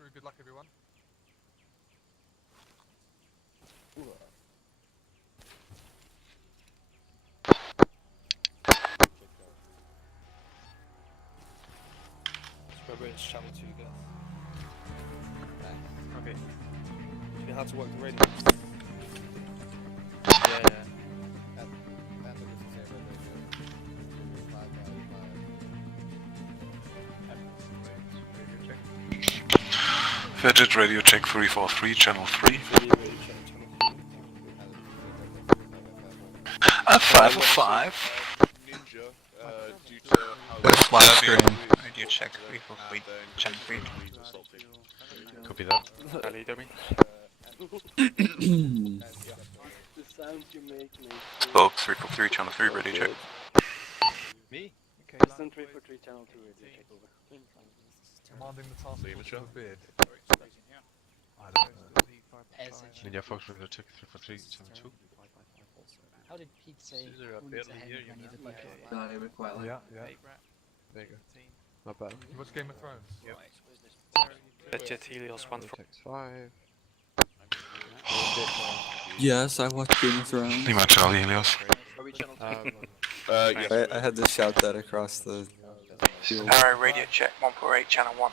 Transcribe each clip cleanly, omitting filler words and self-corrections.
through. Good luck, everyone. It's channel 2, guys. Okay. You know how to work the radio? Yeah. Fidget radio check 343, channel 3. 505. Ninja, due to how Flat screen. Radio check 343, channel 3. Copy that. Ali, dummy. The sound you make Spoke 343, channel 3, radio check. Me? Okay. Listen 343 channel 2 radio check over. Commanding the task force of a bid. I don't know. Ninja Fox radio check 343, channel 2. How did Pete say? Yeah. There you go. Not bad. You watch Game of Thrones? Jet Helios 1 for 5. Yes, I watched Game of Thrones. Lima Charlie Helios. Yeah. I had to shout that across the field. Arrow radio check 148, channel 1.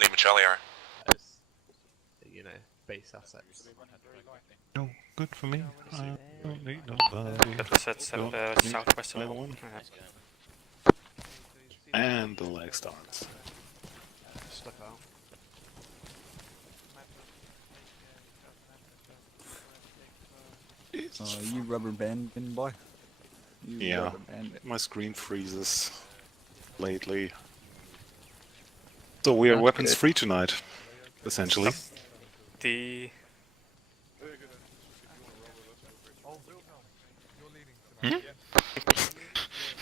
Lima Charlie Arrow. you know, base assets. No, good for me. I don't need nobody. Got the sets up southwest of level 1. And the leg starts. Stuck out. You rubber banding boy. You Yeah, rubber bandit. my screen freezes lately. So we are That's weapons good. free tonight, essentially. The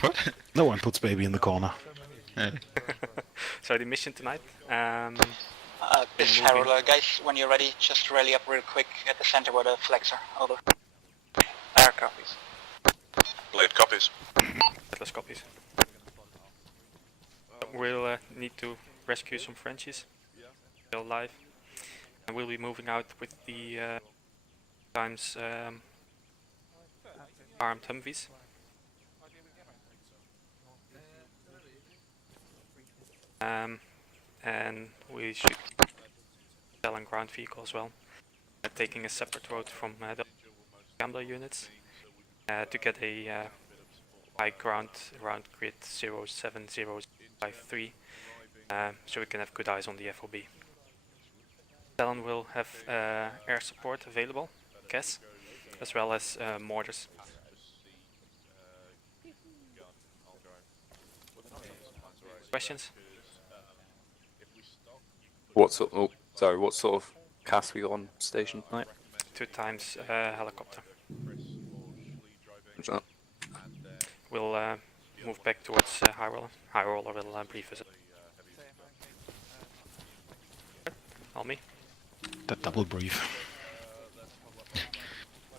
What? No one puts baby in the corner. so the mission tonight. This is Harold. Guys, when you're ready, just rally up real quick at the center where the flags are. Over. Air copies. Blade copies. Atlas copies. We'll need to rescue some Frenchies. Still alive. And we'll be moving out with the times armed Humvees. And we should sell and ground vehicle as well. Taking a separate road from the gambler units to get a high ground around grid 07053 so we can have good eyes on the FOB. Talon will have air support available, guess, as well as mortars. Questions? What sort? Oh, sorry. What sort of cast we got on station tonight? 2 times helicopter. What's that? We'll move back towards High Roller. High Roller will brief us. All me? That double brief.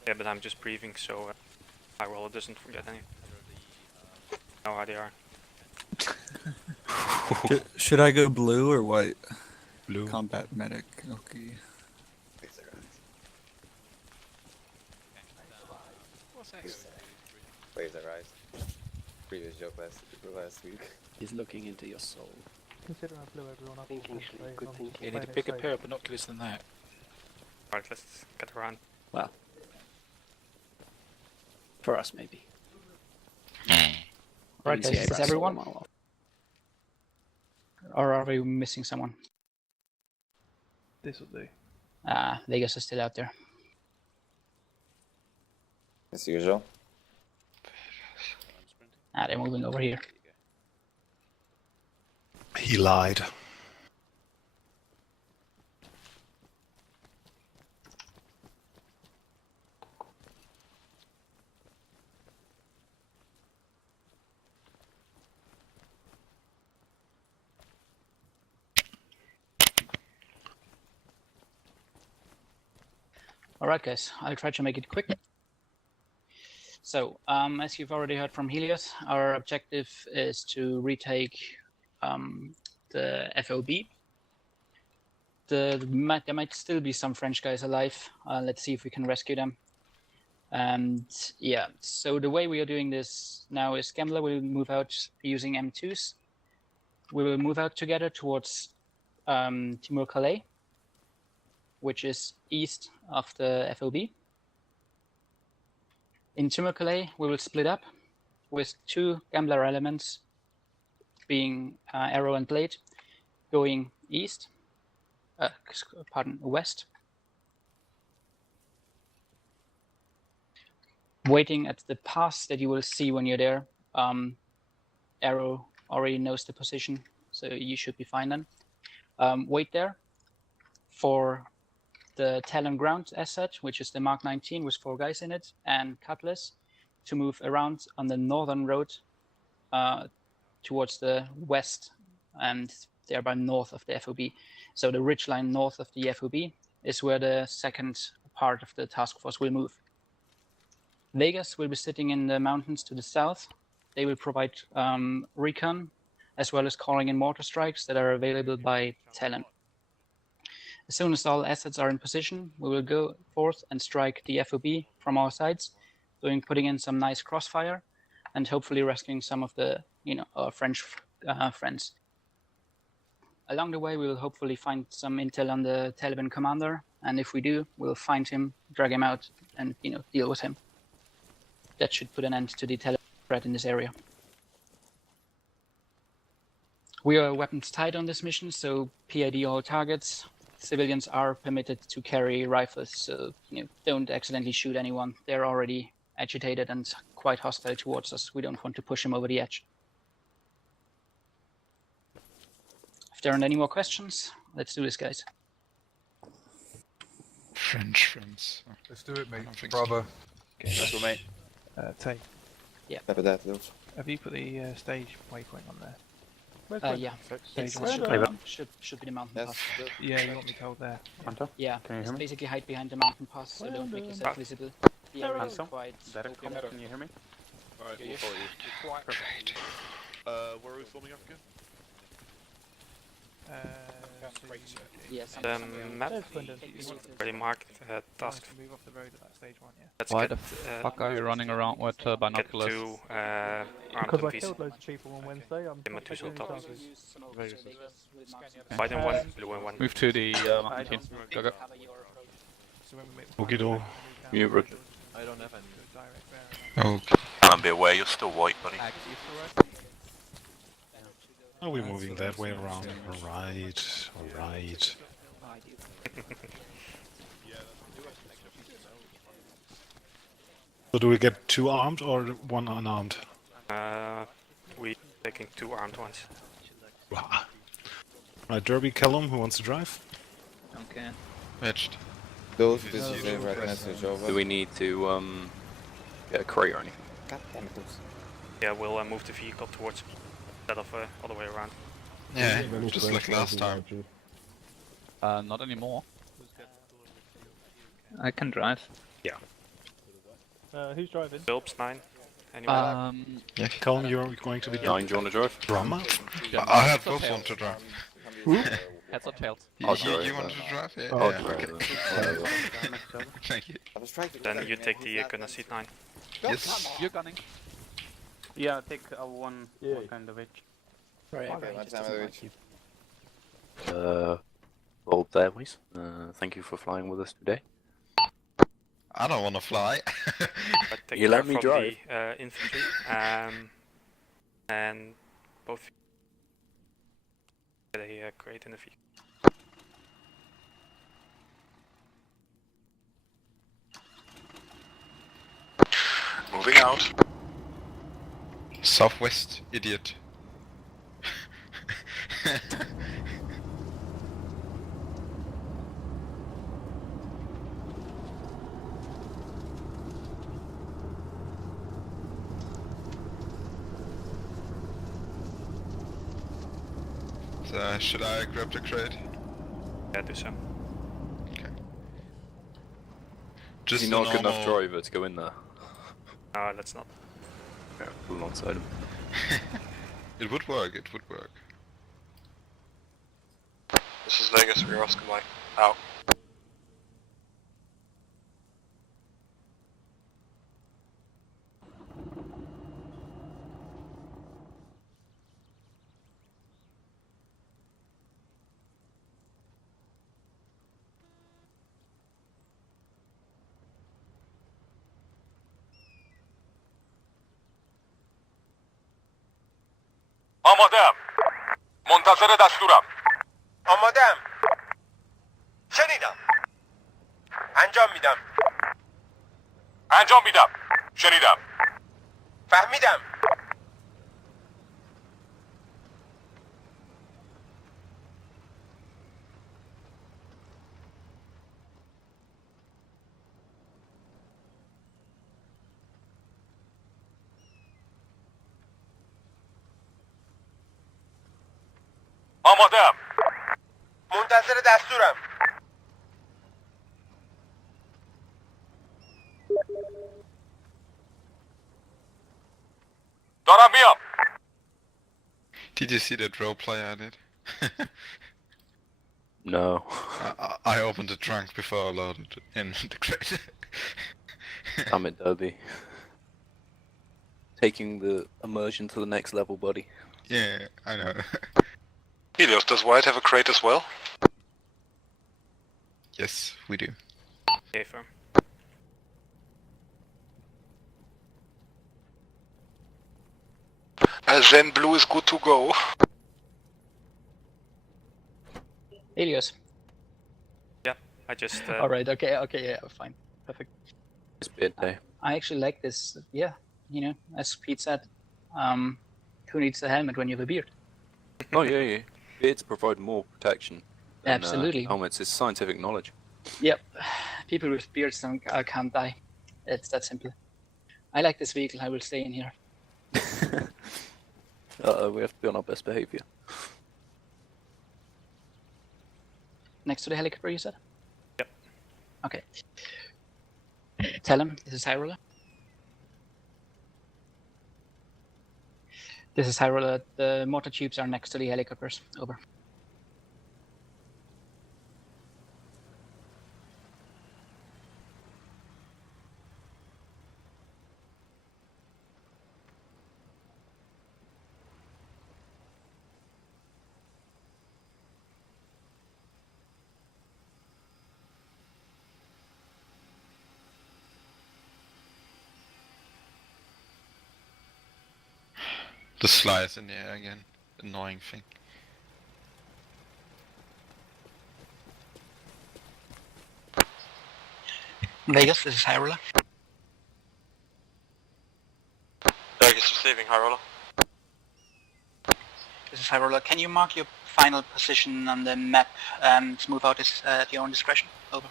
Yeah, but I'm just briefing so High Roller doesn't forget any. Know how they are. Should I go blue or white? Blue. Combat medic. Okay. Frazier, right? Previous joke last week. He's looking into your soul. Consider I blew everyone up. Thinking, good thinking. You need a bigger pair of binoculars than that. Alright, let's get around. Well, for us maybe. Right, guys, is everyone? Or are we missing someone? This will do. Vegas is still out there. As usual. They're moving over here. He lied. Alright guys, I'll try to make it quick. So, as you've already heard from Helios, our objective is to retake the FOB there might still be some French guys alive. Let's see if we can rescue them. And yeah, so the way we are doing this now is Gambler will move out using M2s. We will move out together towards Timur Calais, which is east of the FOB. In Timur Calais, we will split up with 2 Gambler elements, being Arrow and Blade, going east, west. Waiting at the pass that you will see when you're there. Arrow already knows the position, so you should be fine then. Wait there for the Talon ground asset, which is the Mark 19 with 4 guys in it, and Cutlass to move around on the northern road towards the west and thereby north of the FOB. So the ridgeline north of the FOB is where the second part of the task force will move. Vegas will be sitting in the mountains to the south. They will provide recon as well as calling in mortar strikes that are available by Talon. As soon as all assets are in position, we will go forth and strike the FOB from our sides, putting in some nice crossfire and hopefully rescuing some of the our French friends. Along the way, we will hopefully find some intel on the Taliban commander, and if we do, we'll find him, drag him out, and deal with him. That should put an end to the Taliban threat in this area. We are weapons tight on this mission, so PID all targets. Civilians are permitted to carry rifles, so don't accidentally shoot anyone. They're already agitated and quite hostile towards us. We don't want to push them over the edge. If there aren't any more questions, let's do this, guys. French friends. Let's do it, mate. Bravo. Okay, that's what, mate. Tay. Yeah. Pepper that, those. Have you put the stage waypoint on there? Yeah. Stage Should be the mountain pass. Yeah, you want me told there. Hunter? Yeah, Can you hear just me? basically hide behind the mountain pass, so don't make yourself visible. The area is quite open. Can you hear me? Alright, we'll follow you. Perfect. Where are we forming up again? Yes. The map already marked task. Move off the road at that stage 1, yeah. Let's Why get, the fuck are you running around with binoculars? Get 2 armed Because I NPCs. killed loads of people on Wednesday. I'm Them are 2 taking top. chances. White and 1, blue and 1. Move to the mountain team. Go, go. So when we make the Okido. Mute Rick. I don't have any. direct bearing. Okay. Can't be aware, you're still white, buddy. Are we moving that way around? Alright, alright. So do we get 2 armed or 1 unarmed? We taking 2 armed ones. Wow. Right, Derby, Callum, who wants to drive? Okay. Matched. Those, this is the right message over. Do we need to get a crate or anything? God damn it, those. Yeah, we'll move the vehicle towards instead of all the way around. Yeah, just like last time. Not anymore. I can drive. Yeah. Who's driving? Phillips 9. Anyone? Yeah, Callum, you're going to be 9, do you want to drive? drama? I have both want to drive. Heads or tails? I'll drive. You want to drive? Yeah. I'll yeah, drive. okay. Thank you. I was trying to Then you take the gunner seat 9. Yes. You're gunning. Yeah, take one kind of each. Okay, what time are we? World Airways, thank you for flying with us today. I don't want to fly. Take You let me from drive. the infantry, and both get a crate in the vehicle. Moving out. Southwest, idiot. So, should I grab the crate? Yeah, do so. Okay. Is Just he a not a good enough normal- driver to go in there? No, let's not. Yeah, pull alongside him. It would work, it would work. This is Vegas, we're Oscar Mike. Out. آمادم. منتظر دستورم. آمادم. شنیدم. انجام میدم. انجام میدم. شنیدم. فهمیدم. آمادم. منتظر دستورم. دارم میام. Did you see that roleplay I did? No. I opened the trunk before I loaded in the crate. Damn it, Derby. Taking the immersion to the next level, buddy. Yeah, I know. Helios, does White have a crate as well? Yes, we do. Okay, firm. Then blue is good to go. Helios. Yeah, I just... Alright, okay, yeah, fine. Perfect. It's beard day. I actually like this, yeah, you know, as Pete said, who needs a helmet when you have a beard? Oh yeah, yeah. Beards provide more protection than, Absolutely. helmets. It's scientific knowledge. Yep, people with beards can't die. It's that simple. I like this vehicle, I will stay in here. We have to be on our best behavior. Next to the helicopter, you said? Yep. Okay. Tell him, this is High Roller. This is High Roller. The motor tubes are next to the helicopters. Over. The slides in the air again. Annoying thing. Vegas, this is High Roller. Vegas receiving, High Roller. This is High Roller. Can you mark your final position on the map and move out this, at your own discretion? Over.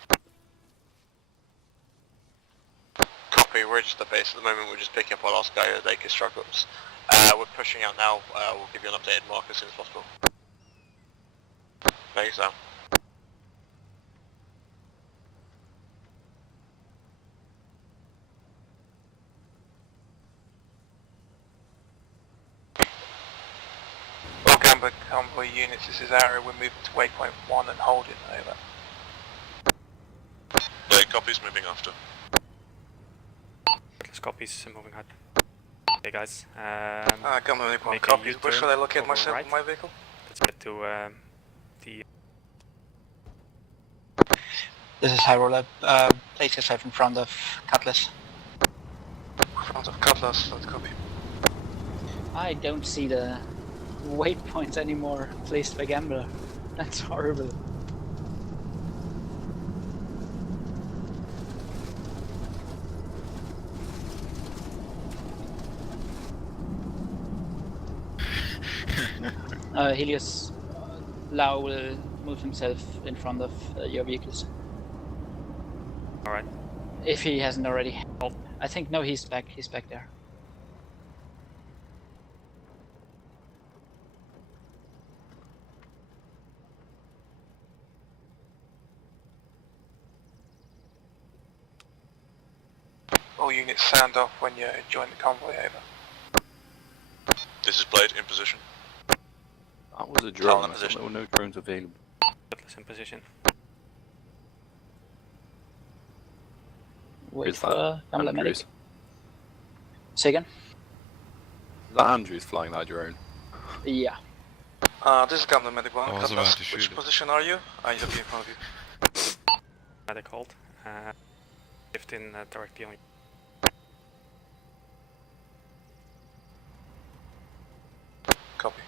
Copy, we're just at the base at the moment, we're just picking up our last guy at Lakers truck groups. We're pushing out now, we'll give you an updated mark as soon as possible. Vegas down. Gamba convoy units, this is Area, we're moving to waypoint 1 and holding, over. Yeah, copies moving after. Let's copies moving ahead. Okay guys, Gamba moving 1 make a copies, where U-turn shall I locate over myself right. in my vehicle? Let's get to the... This is High Roller, place yourself in front of Cutlass. In front of Cutlass, let's copy. I don't see the waypoints anymore placed by Gambler. That's horrible. Helios, Lau will move himself in front of your vehicles. Alright. If he hasn't already. I think, no, he's back there. All units sound off when you join the convoy, over. This is Blade in position. That was a drone. There were no drones available. Cutlass in position. Wait Is for that Gambler medic. Andrews? Say again? Is that Andrews flying that drone? Yeah. This is Gambler Medic 1. I was about to shoot Which it. position are you? I have you in front of you. Medic hold. Shift in directly on. Copy.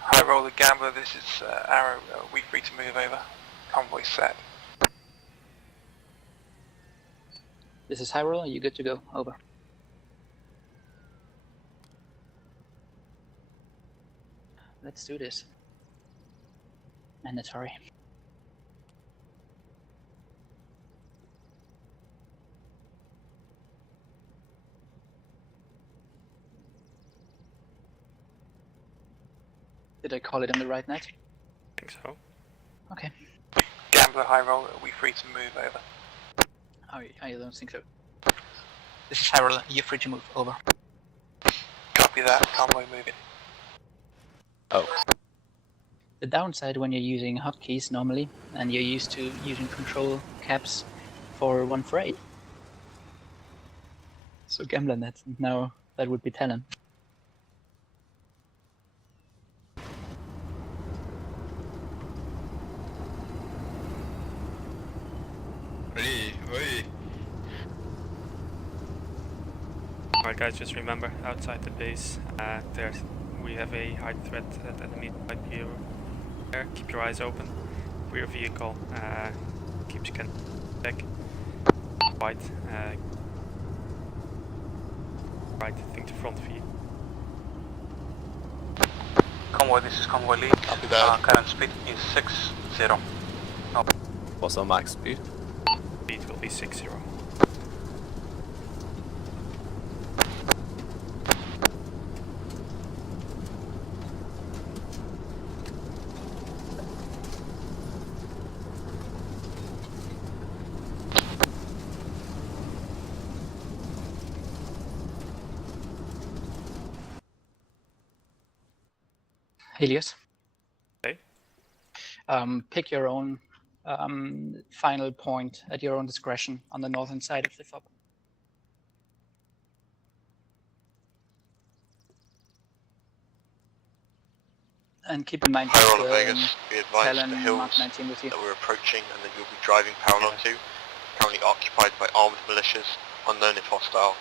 High roller Gambler, this is Arrow. We free to move over. Convoy set. This is Hyrule. Are you good to go? Over. Let's do this. Mandatory. Did I call it on the right net? I think so. Okay. Gambler High roller, we free to move over. I don't think so. This is Hyrule. You're free to move. Over. Copy that. Convoy moving. Oh. The downside when you're using hotkeys normally, and you're used to using control caps for 1 for 8. So Gambler net, now that would be Talon. Alright guys, just remember, outside the base, we have a high threat that enemy might be there. Keep your eyes open. Rear vehicle, keep scanning back. Right, right, think to front view. Convoy, this is Convoy lead. Copy that. Current speed is 60. What's our max speed? Speed will be 60. Helios. Okay. Pick your own final point at your own discretion on the northern side of the FOB. And keep in mind High roller Vegas, be advised Talon the hills Mark 19 with you. that we're approaching and that you'll be driving parallel to, currently occupied by armed militias, unknown if hostile.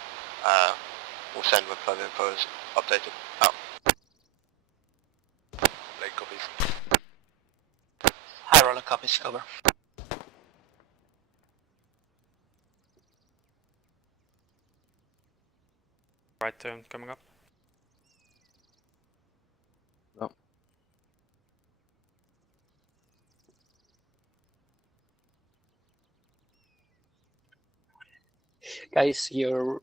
We'll send when further info is updated. Out. Late copies. High roller copies, over. Right turn coming up. No. Guys, your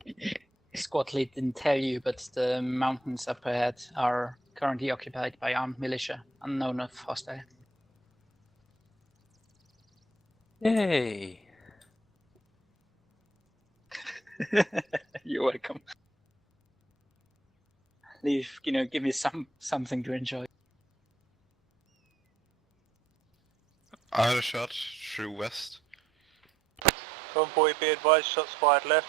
squad lead didn't tell you, but the mountains up ahead are currently occupied by armed militia, unknown if hostile. Yay! You're welcome. Leave, give me something to enjoy. I had a shot through west. Convoy, be advised, shots fired left.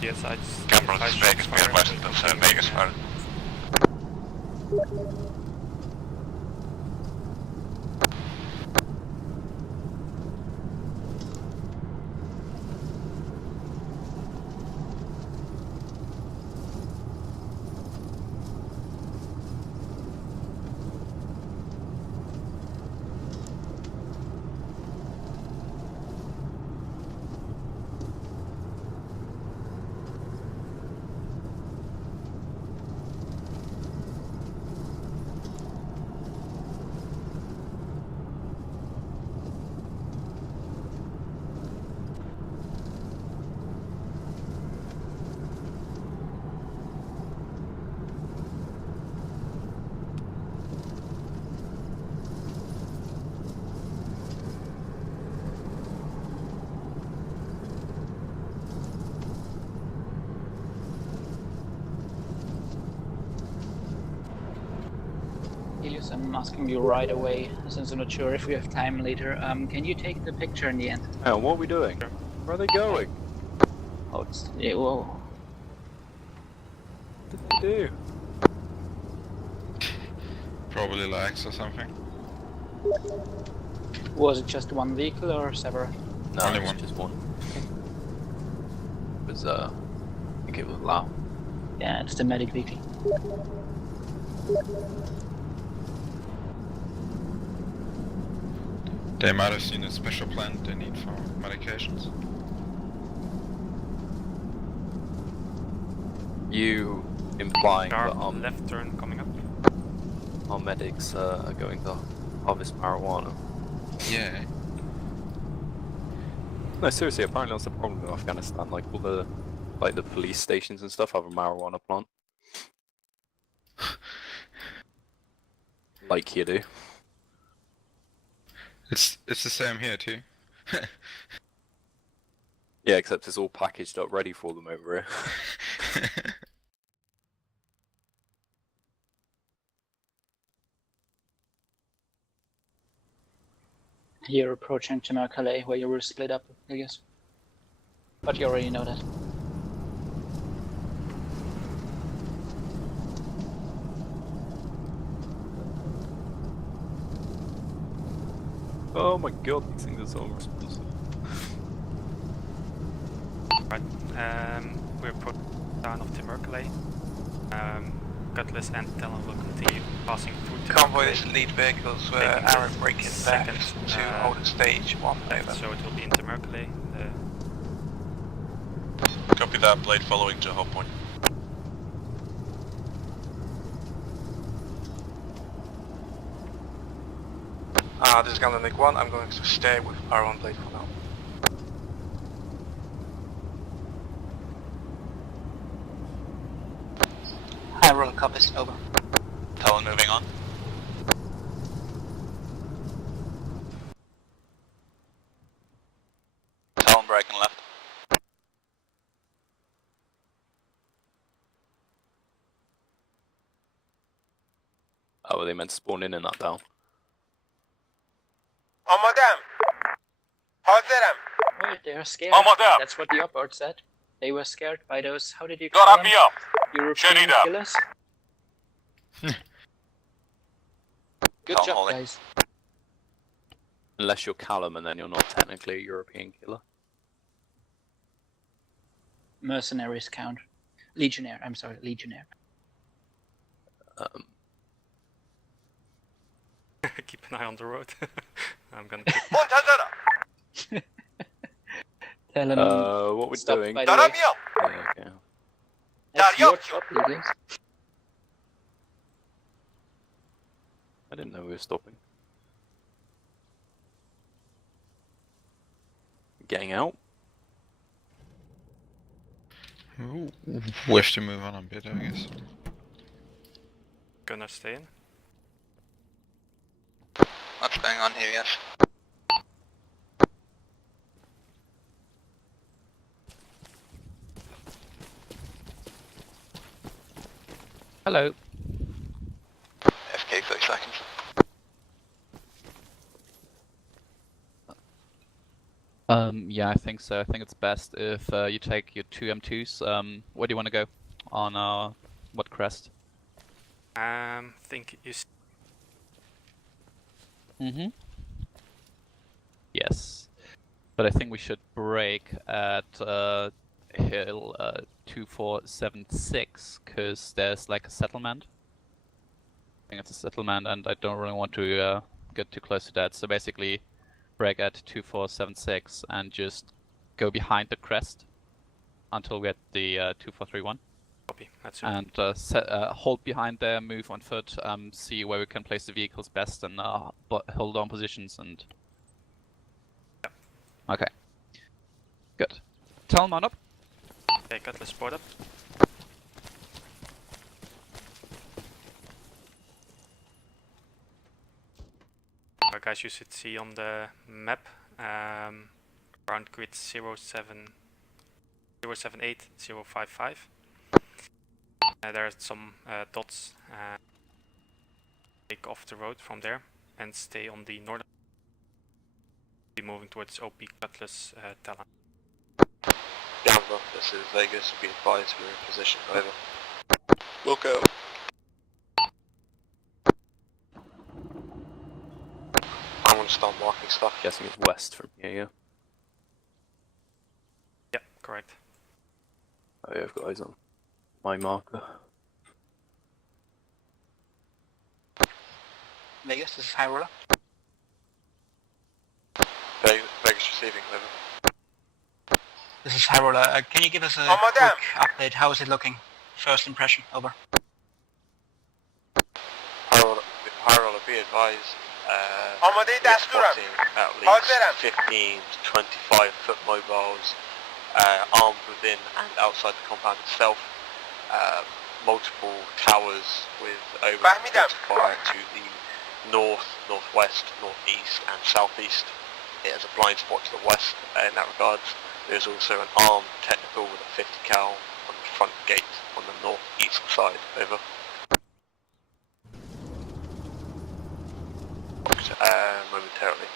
Yes, I just... Camera on this Vegas, be advised, Vegas fired. I'm asking you right away, since I'm not sure if we have time later. Can you take the picture in the end? Hang on, what are we doing? Where are they going? Oh, yeah, whoa. What did they do? Probably lags or something. Was it just one vehicle or several? No, Only it was one. just one. It was, I think it was Lao. Yeah, it's the medic vehicle. They might have seen a special plant they need for medications. You implying that left turn coming up. our medics are going to harvest marijuana? Yeah. No, seriously, apparently that's the problem with Afghanistan. Like all the police stations and stuff have a marijuana plant. Like you do. It's the same here too. Yeah, except it's all packaged up ready for them over here. You're approaching to Calais, where you will split up, I guess. But you already know that. Oh my god, these things are so unresponsive. Right, we're put down of Timur-Calais. Cutlass and Talon will continue passing through Convoys, lead vehicles were arrow braking second left to hold a stage 1 over. So it will be in Timur-Calais. Copy that, blade following to hold point. This is Gundam Nick 1, I'm going to stay with R1 blade for now. High roll copies, over. Talon moving on. Talon braking left. Oh, were they meant to spawn in that down? آمادم. حاضرم. Oh, they're scared. آمادم. That's what the upboard said. They were scared by those, how did you call دارم them? میام. European شنیدم. killers? Good Talon job, holding. guys. Unless you're Callum and then you're not technically a European killer. Mercenaries count. Legionnaire, I'm sorry, Legionnaire. Keep an eye on the road. I'm gonna. منتظرم. Tell them what we're stop doing? by the دارم way. میام. Yeah, okay. That's your دریافت job, شد. Legionnaires. I didn't know we were stopping. Getting out? Ooh, we have to move on a bit, I guess. Gonna stay in. What's going on here, yes? Hello. FK 30 seconds. Yeah, I think so. I think it's best if you take your two M2s. Where do you want to go? On what crest? Think you. Yes. But I think we should break at hill 2476 because there's like a settlement. I think it's a settlement, and I don't really want to get too close to that. So basically, break at 2476 and just go behind the crest until we get the 2431. Copy. That's it. And hold behind there, move on foot, see where we can place the vehicles best, and hold on positions. And okay, good. Talman up. Okay, Cutlass board up. Guys, you should see on the map ground grid 078055. There are some dots. take off the road from there and stay on the northern. Be moving towards OP Cutlass Talon. Gamma, this is Vegas. Be advised we're in position. Over. We'll go. I'm gonna start marking stuff. Guessing it's west from here, yeah? Yeah, correct. Oh yeah, I've got eyes on my marker. Vegas, this is High Roller. Vegas receiving, over. This is High Roller. Can you give us a quick update? How is it looking? First impression, over. High Roller, be advised. We're spotting at least 15 to 25 foot mobiles armed within and outside the compound itself. Multiple towers with over fire to the north, northwest, northeast and southeast. It has a blind spot to the west in that regards. There's also an armed technical with a 50 cal on the front gate on the northeast side. Over. Momentarily.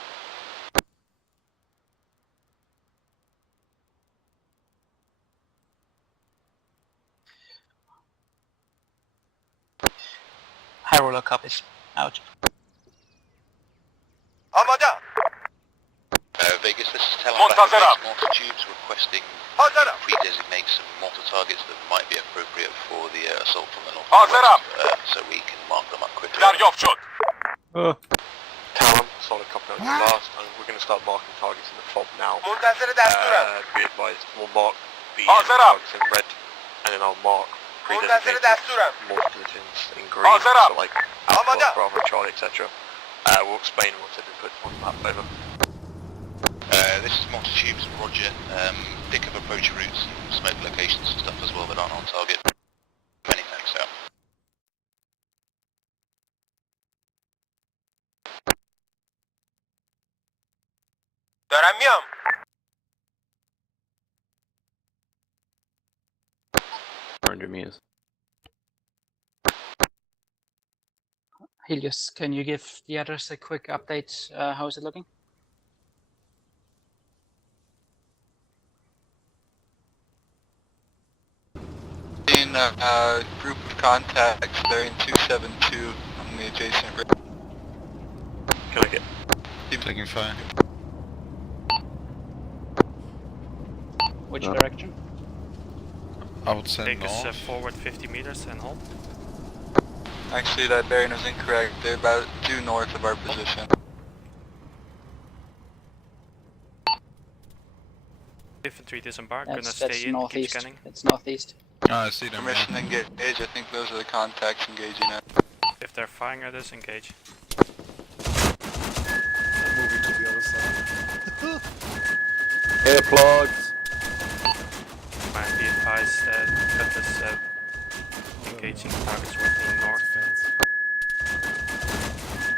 High Roller copies. Out. Vegas, this is Talon back against mortar tubes requesting pre-designate some mortar targets that might be appropriate for the assault from the north so we can mark them up quickly. Talon, solid copy on your last, and we're going to start marking targets in the fob now. Be advised, we'll mark the targets in red, and then I'll mark pre-designated mortar positions in green, so like Alpha, Bravo, Charlie, etc. We'll explain what's been put on the map, over. This is mortar tubes, roger. Pick up approach routes and smoke locations and stuff as well that aren't on target. Many thanks, out. Under meters. Helios, can you give the others a quick update? How is it looking? In a group of contacts, they're in 272 on the adjacent road. Can I get? Taking fire. Which direction? I would say Take north. us forward 50 meters and hold. Actually, that bearing is incorrect. They're about due north of our position. Infantry disembark, That's gonna stay in, keep northeast. scanning. It's northeast. I see them. Permission to engage. I think those are the contacts engaging it. If they're firing at us, engage. I'm moving to the other side. Earplugs! And be advised, Cutlass engaging targets within north.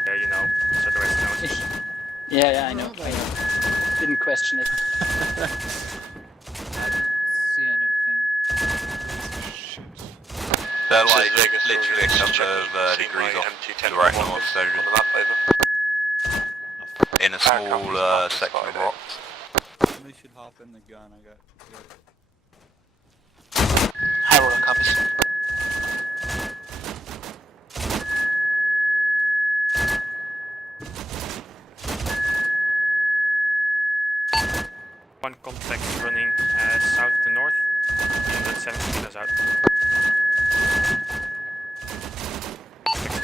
Yeah, you know, so the rest knows. Yeah, I know. Didn't question it. I don't see anything. They're This is like Vegas, literally a couple of degrees off to the right north, so on the map, over. in a small section of rocks. We should hop in the gun. I got. High Roller copies. One contact running south to north, 170 meters out.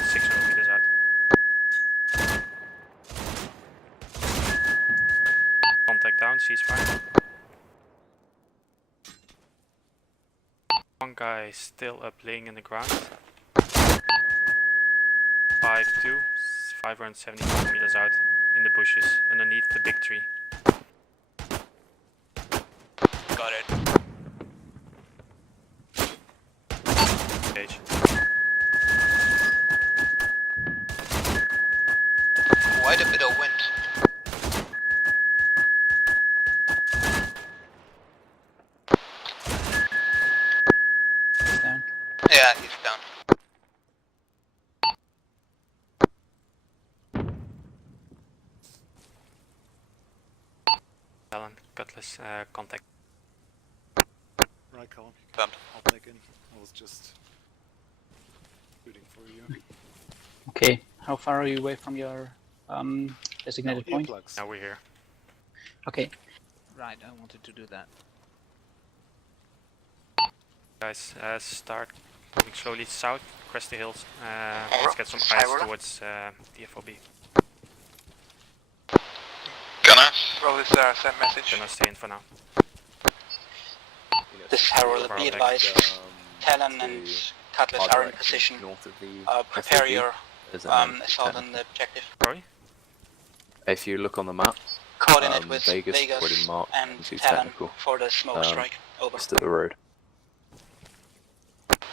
600 meters out. Contact down, ceasefire. One guy still up laying in the ground. 5-2, 575 meters out in the bushes underneath the big tree. Got it. Engage. Quite a bit of wind. He's down. Yeah, he's down. Talon, Cutlass, contact. Right, Colin. Done. I'll back in. I was just shooting for you. Okay, how far are you away from your designated point? Earplugs. Now we're here. Okay. Right, I wanted to do that. Guys, start moving slowly south, crest the hills. Let's get some eyes towards the FOB. Gunner? Roll this there, send message. Gonna stay in for now. This is Harold, be advised, Talon and Cutlass are in position. North of the Prepare FOB. your There's assault on the objective. Sorry? If you look on the map, Coordinate with Vegas Vegas already marked and too Talon technical. for the smoke strike. Over. Just at the road.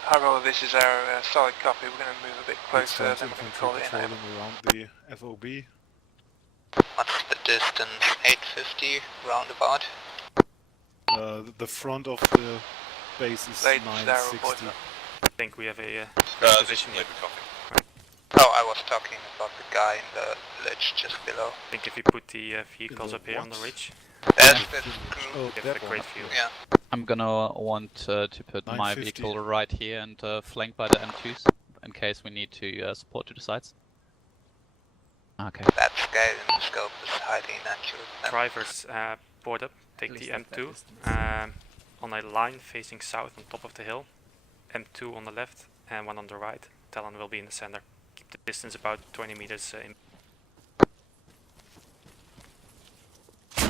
Harold, this is our solid copy. We're going to move a bit closer, then we're going to call it in. Patrolling around the FOB. What's the distance? 850 roundabout? The front of the base is Ladies, 960. I think we have a position here. Oh, I was talking about the guy in the village just below. I think if you put the vehicles up here on the ridge, That's Oh, you get that a great one. view. yeah. I'm gonna want to put my 950. vehicle right here and flank by the M2s in case we need to support to the sides. Okay. That scale in the scope is highly inaccurate. Drivers board up, take the M2 on a line facing south on top of the hill. M2 on the left and one on the right. Talon will be in the center. Keep the distance about 20 meters in.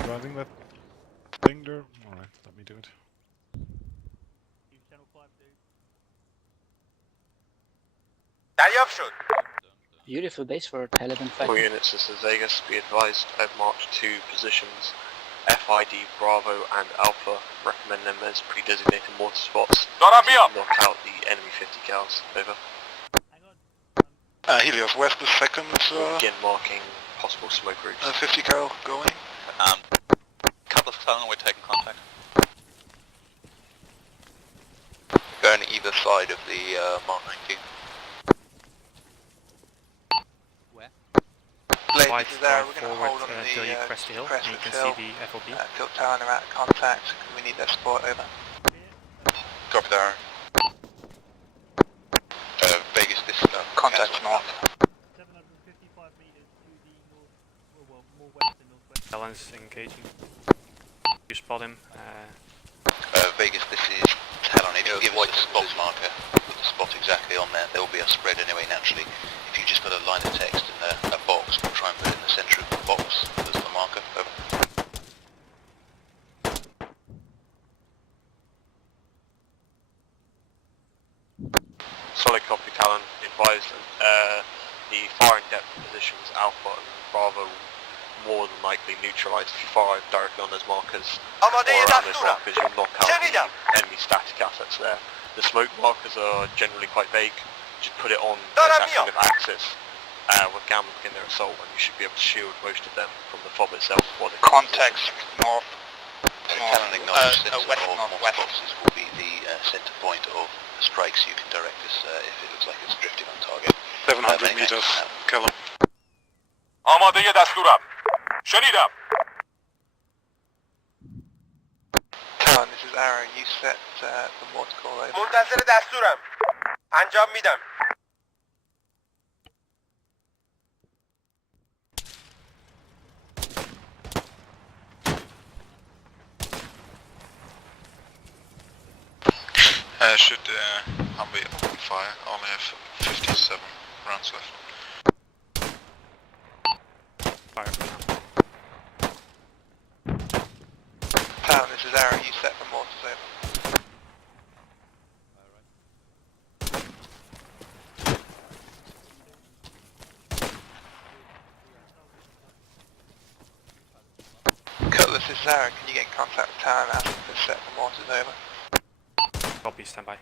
Driving that thing there? Alright, let me do it. Beautiful base for Taliban All fighting. units, this is Vegas. Be advised, I've marked 2 positions. FID, Bravo and Alpha. Recommend them as pre-designated mortar spots. Knock out the enemy 50 cals. Over. Helios, where's the second Begin marking possible smoke routes. 50 cal going? Couple of Talon, we're taking contact. Going either side of the Mark 19. Where? Right, Ladies, there, drive we're going to forward hold on until you the crest the hill, crest and you of can the hill. see the FOB. Tilt Talon are out of contact. We need their support, over. Copy that. Vegas, this is contact north. 755 meters to the north, well, more west and northwest. Talon's engaging. You spot him. Vegas, this is Talon. If you give us a spot marker, put the spot exactly on there, there will be a spread anyway naturally. If you just got a line of text and a box, we'll try and put it in the centre of the box as the marker. Over. Solid copy, Talon. Advised the far in depth positions, Alpha and Bravo, more than likely neutralised. If you fire directly on those markers or around those markers, you'll knock out the enemy static assets there. The smoke markers are generally quite vague. Just put it on that kind of axis when Gamma begin their assault, and you should be able to shield most of them from the FOB itself. Context north. Talon acknowledges that west northwest boxes will be the centre point of the strikes. You can direct us if it looks like it's drifting on target. 700 meters, kill him. آماده دستورم. شنیدم. Talon, this is Aaron. You set the mortar call over. منتظر دستورم. انجام میدم. Should Humvee open fire? I only have 57 rounds left. Fire for now. Talon, this is Aaron. You set the mortars over. Cutlass, this is Aaron. Can you get in contact with Talon and ask him to set the mortars over? Copy, stand by.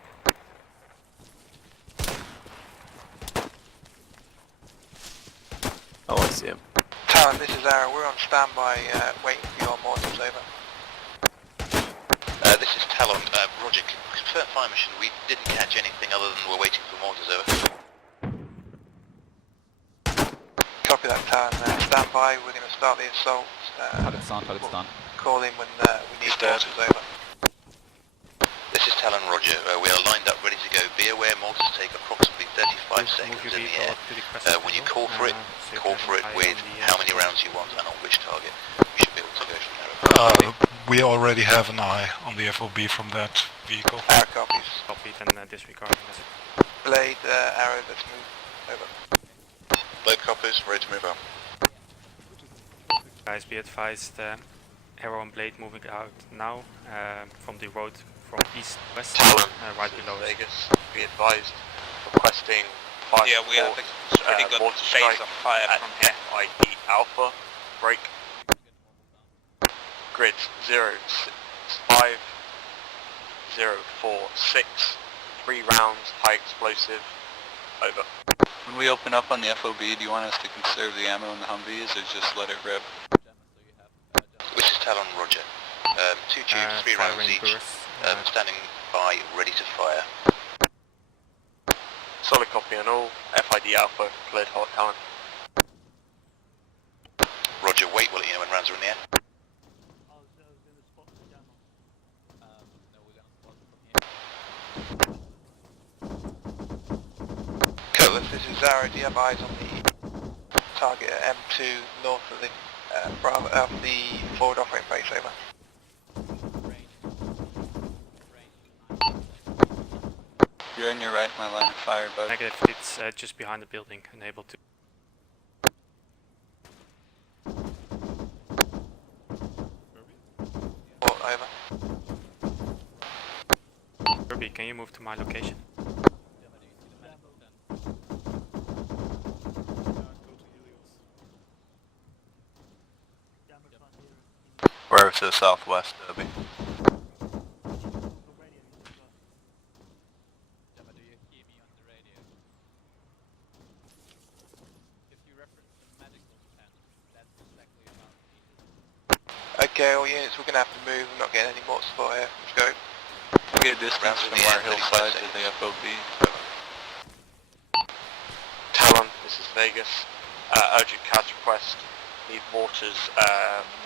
Oh, I see him. Talon, this is Aaron. We're on standby, waiting for your mortars, over. This is Talon. Roger, confirm fire mission. We didn't catch anything other than we're waiting for mortars, over. Copy that, Talon. Stand 5, we're going to start the assault. Target's down. Call in when we need mortars over. This is Talon, roger. We are lined up, ready to go. Be aware mortars take approximately 35 seconds in the air. When you call for it with how many rounds you want and on which target. We should be able to go from there. We already have an eye on the FOB from that vehicle. Copies. Copied and disregarding this. Blade, arrow, let's move. Over. Blade copies, ready to move out. Guys, be advised, arrow and blade moving out now from the road from east-west, Talon, right below Vegas, be advised, requesting 5 Yeah, we have a pretty good base of fire from here. FID Alpha, break. Grid 05046, 3 rounds, high explosive, over. When we open up on the FOB, do you want us to conserve the ammo in the Humvees or just let it rip? This is Talon, roger. 2 tubes, 3 rounds each. Standing by, ready to fire. Solid copy on all. FID Alpha, cleared hot Talon. Roger, wait, we'll let you know when rounds are in the air. Cutlass, this is Zara. Do you have eyes on the target at M2 north of the forward operating base? Over. You're in your right, my line of fire, bud. Negative, it's just behind the building, unable to. Over. Kirby, can you move to my location? We're to the southwest, Derby. Okay, all units, we're going to have to move. We're not getting any more support here. Let's go. We get a distance from our hillside to the FOB. Talon, this is Vegas. Urgent catch request. Need mortars,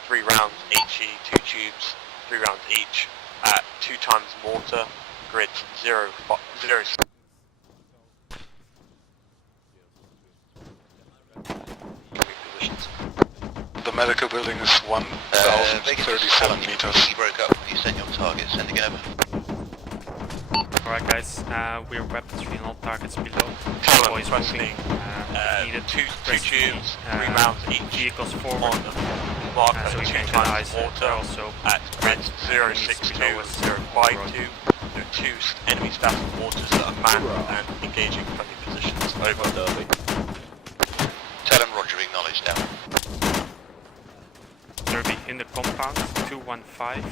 3 rounds HE, 2 tubes, 3 rounds each, at 2 times mortar, grid 0. Positions. The medical building is 1,037 meters. You broke up. You sent your target. Sending over. Alright guys, we're weapons free on all targets below. Talon Boys requesting needed 2 tubes, 3 rounds each. Vehicles forward. Marker So we 2 can get times eyes mortar also at grid 062-052. There are 2 enemy staff mortars that are manned and engaging friendly positions. Over. Tell them Roger, acknowledged down. Derby in the compound, 215,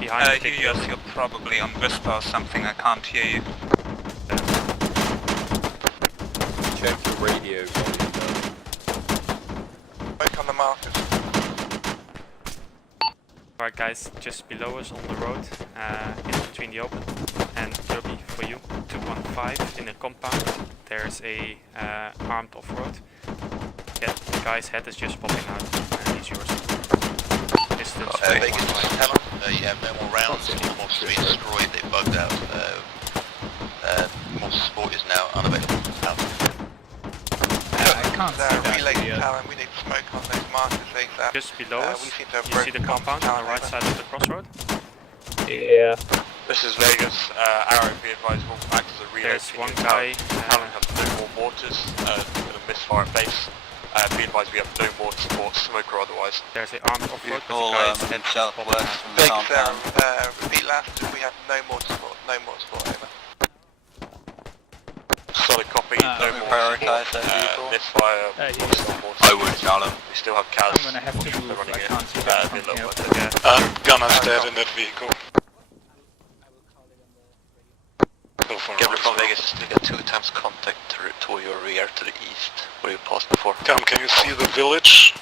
behind the big Helios, building. you're probably on whisper or something, I can't hear you. Check your radio. Work on the markers. Alright guys, just below us on the road, in between the open, and Derby for you, 215 in the compound. There's a armed off-road. Yeah, the guy's head is just popping out, and he's yours. Distance Vegas, Talon, you have no more rounds, all mortars have been destroyed, they bugged out. Mortar support is now unavailable. Out. I can't see that relay to video. Talon, we need smoke on those markers ASAP. Just below us, we seem to have you see the broken compound on the right Talon, side of the crossroad? Yeah. This is Vegas. Arrow, be advised, will act as a relay. There's one guy. Talon have no more mortars. Going to misfire at base. Be advised, we have no more support, smoke or otherwise. There's an armed off-road, but Vehicle the guy's head is popping southwest out. from the compound. repeat last, we have no more support, over. Solid copy, no we more prioritize support. that vehicle? Misfire, I would, Talon. we still have CAS. I'm gonna have to move, running I it. can't see that Be a from little here. bit. Gunner's dead in that vehicle. Gabriel from Vegas is to get 2 times contact to your rear to the east, where you passed before. Cam, can you see the village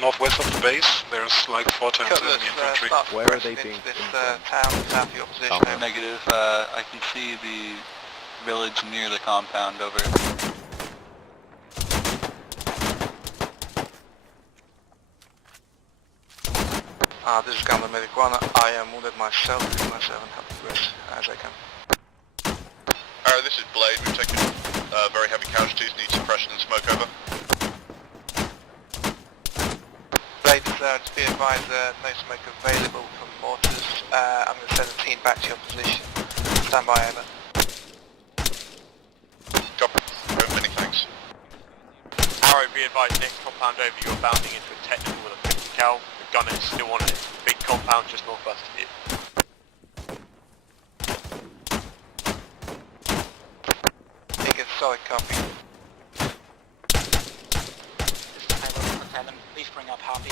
northwest of the base? There's like 4 times enemy infantry. Where are they being? This town south of your position. Negative, I can see the village near the compound, over. This is Gambler Medic 1. I am wounded myself. Please myself and help progress as I can. Alright, this is Blade. We've taken very heavy casualties. Need suppression and smoke over. Blade, to be advised, no smoke available from mortars. I'm going to send a team back to your position. Stand by, over. Copy. Many thanks. Arrow, be advised, next compound over, you're bounding into a technical with a 50 cal. The gunner is still on it. Big compound just northwest of you. Take a solid copy. This is Helios. Tell them, please bring up Harvey.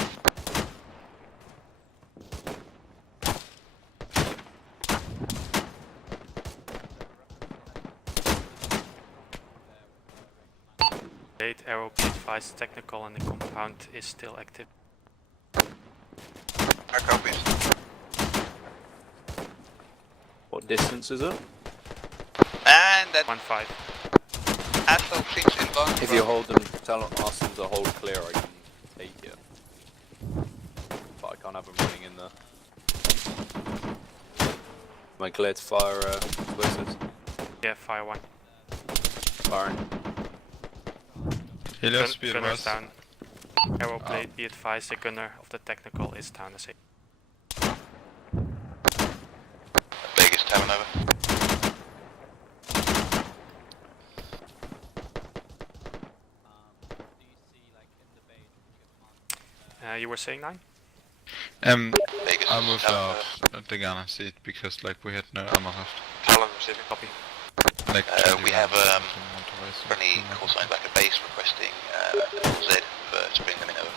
Arrow, be advised, technical and the compound is still active. Our copies. What distance is it? And that 1-5. assault seems involved. If you hold them, ask them to hold clear, I can take it. But I can't have them running in there. Am I clear to fire explosives? Yeah, fire 1. Firing. Helios, be Gunner's advised. down. Arrow, Blade, be advised, the gunner of the technical is down as a. Vegas Tavern over. You were saying 9? Vegas I moved Tavern out over. of the gunner seat because like we had no ammo left. Talon receiving. Copy. Like We have 20 rounds, didn't want to waste them. friendly call sign back at base requesting Z to bring them in over.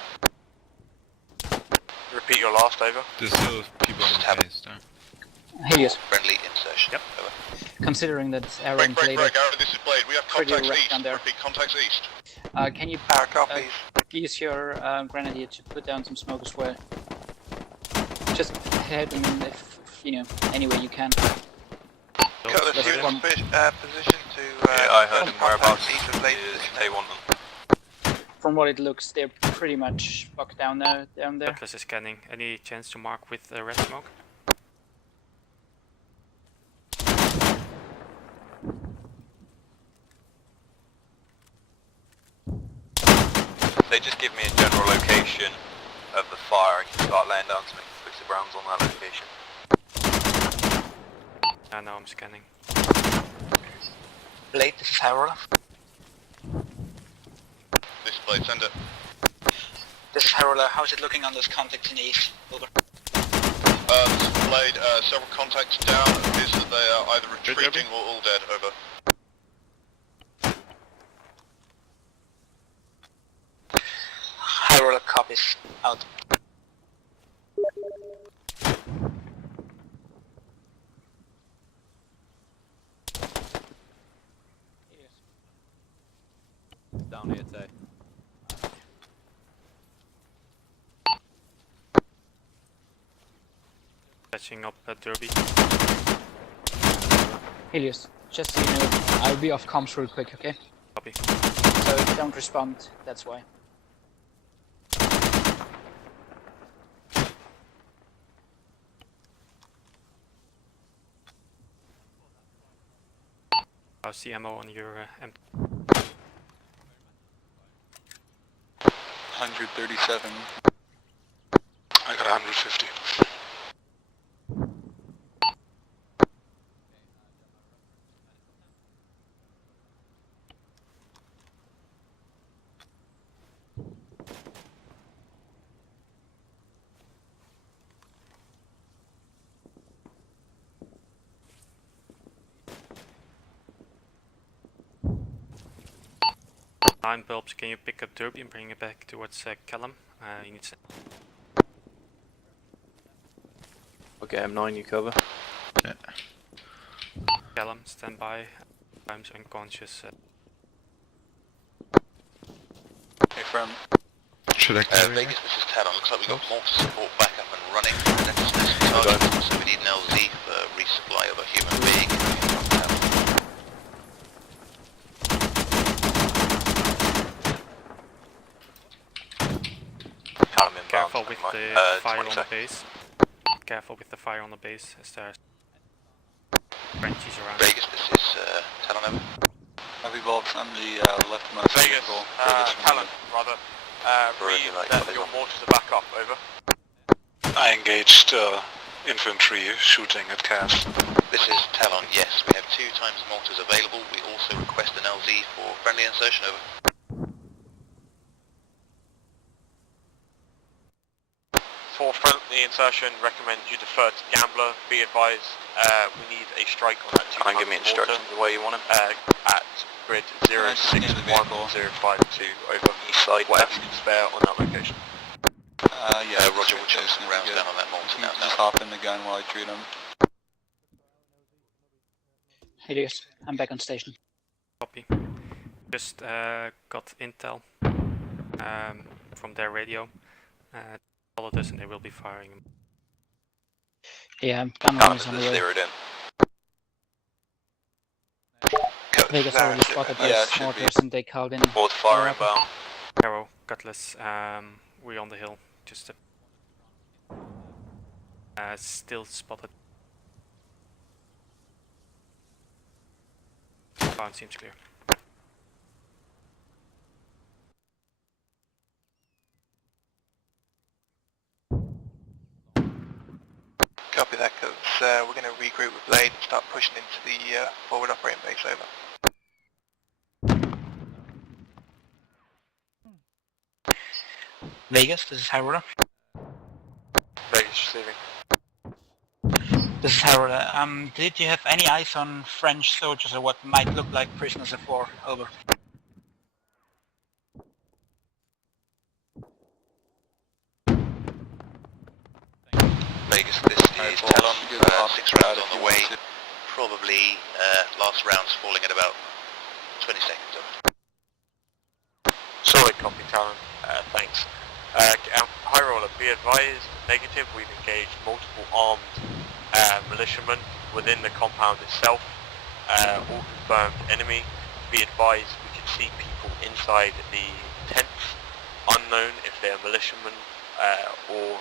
Repeat your last, over. There's still people on the base there. Helios, Friendly insertion. Yep. Over. considering that Arrow and Blade Arrow, this is Blade. We have pretty contacts wrecked east. down there. Repeat, contacts east. Can you Our copies. use your grenadier to put down some smoke as well? Just help him in if you know, any way you can. Cutlass, That's you in one. position to... Yeah, I heard him. Whereabouts east of Blade is position. K1 then? From what it looks, they're pretty much bucked down there. Cutlass is scanning. Any chance to mark with red smoke? They just give me a general location of the fire. I can start laying down some explosive rounds on that location. No, I'm scanning. Blade, this is Harold. This is Blade, send it. This is Harold. How's it looking on those contacts in the east? Over. This is Blade, several contacts down. It appears that they are either retreating or all dead. Over. Harold copies. Out. Down here, Tay. Catching up Derby. Helios, just so you know, I'll be off comms real quick, okay? Copy. So if you don't respond, that's why. How's the ammo on your M? 137. I got 150. Nine bulbs, can you pick up Derby and bring it back towards Callum? You need Okay, M9, you cover. Yeah. Callum, stand by. I'm unconscious. Confirm. Should I carry Vegas, this is Talon. Looks like we've got more support back up and running. Next target, so we need an LZ for resupply of a human being. Callum inbound. careful with the fire on the base. Careful with the fire on the base as there's Frenchies around. Vegas, this is Talon over. Heavy bolts on the leftmost Vegas, vehicle. Talon, rather. Read that your mortars are back up, over. I engaged infantry shooting at calves. This is Talon, yes. We have 2 times mortars available. We also request an LZ for friendly insertion, over. For friendly insertion, recommend you defer to Gambler. Be advised, we need a strike on that 2 times give me instructions the way you want them. At grid 061052, over. East side, whatever you can spare on that location. Yeah, Roger, we'll chase some rounds down on that mortar now. Just hop in the gun while I treat him. Helios, I'm back on station. Copy. Just got intel from their radio. Followed us and they will be firing. Yeah, gunman is on the way. Zeroed in. Vegas already spotted those mortars and they called in. Both fire inbound. Arrow, Cutlass, we're on the hill. Just still spotted. Bound seems clear. Copy that, Coach. We're going to regroup with Blade and start pushing into the forward operating base, over. Vegas, this is Harroda. Vegas receiving. This is Harroda. Did you have any eyes on French soldiers or what might look like prisoners of war? Over. Vegas, this is Talon, 6 rounds on the way. Probably last round's falling at about 20 seconds, over. Solid copy, Talon. Thanks. High roller, be advised, negative, we've engaged multiple armed militiamen within the compound itself. All confirmed enemy. Be advised, we can see people inside the tents. Unknown if they're militiamen or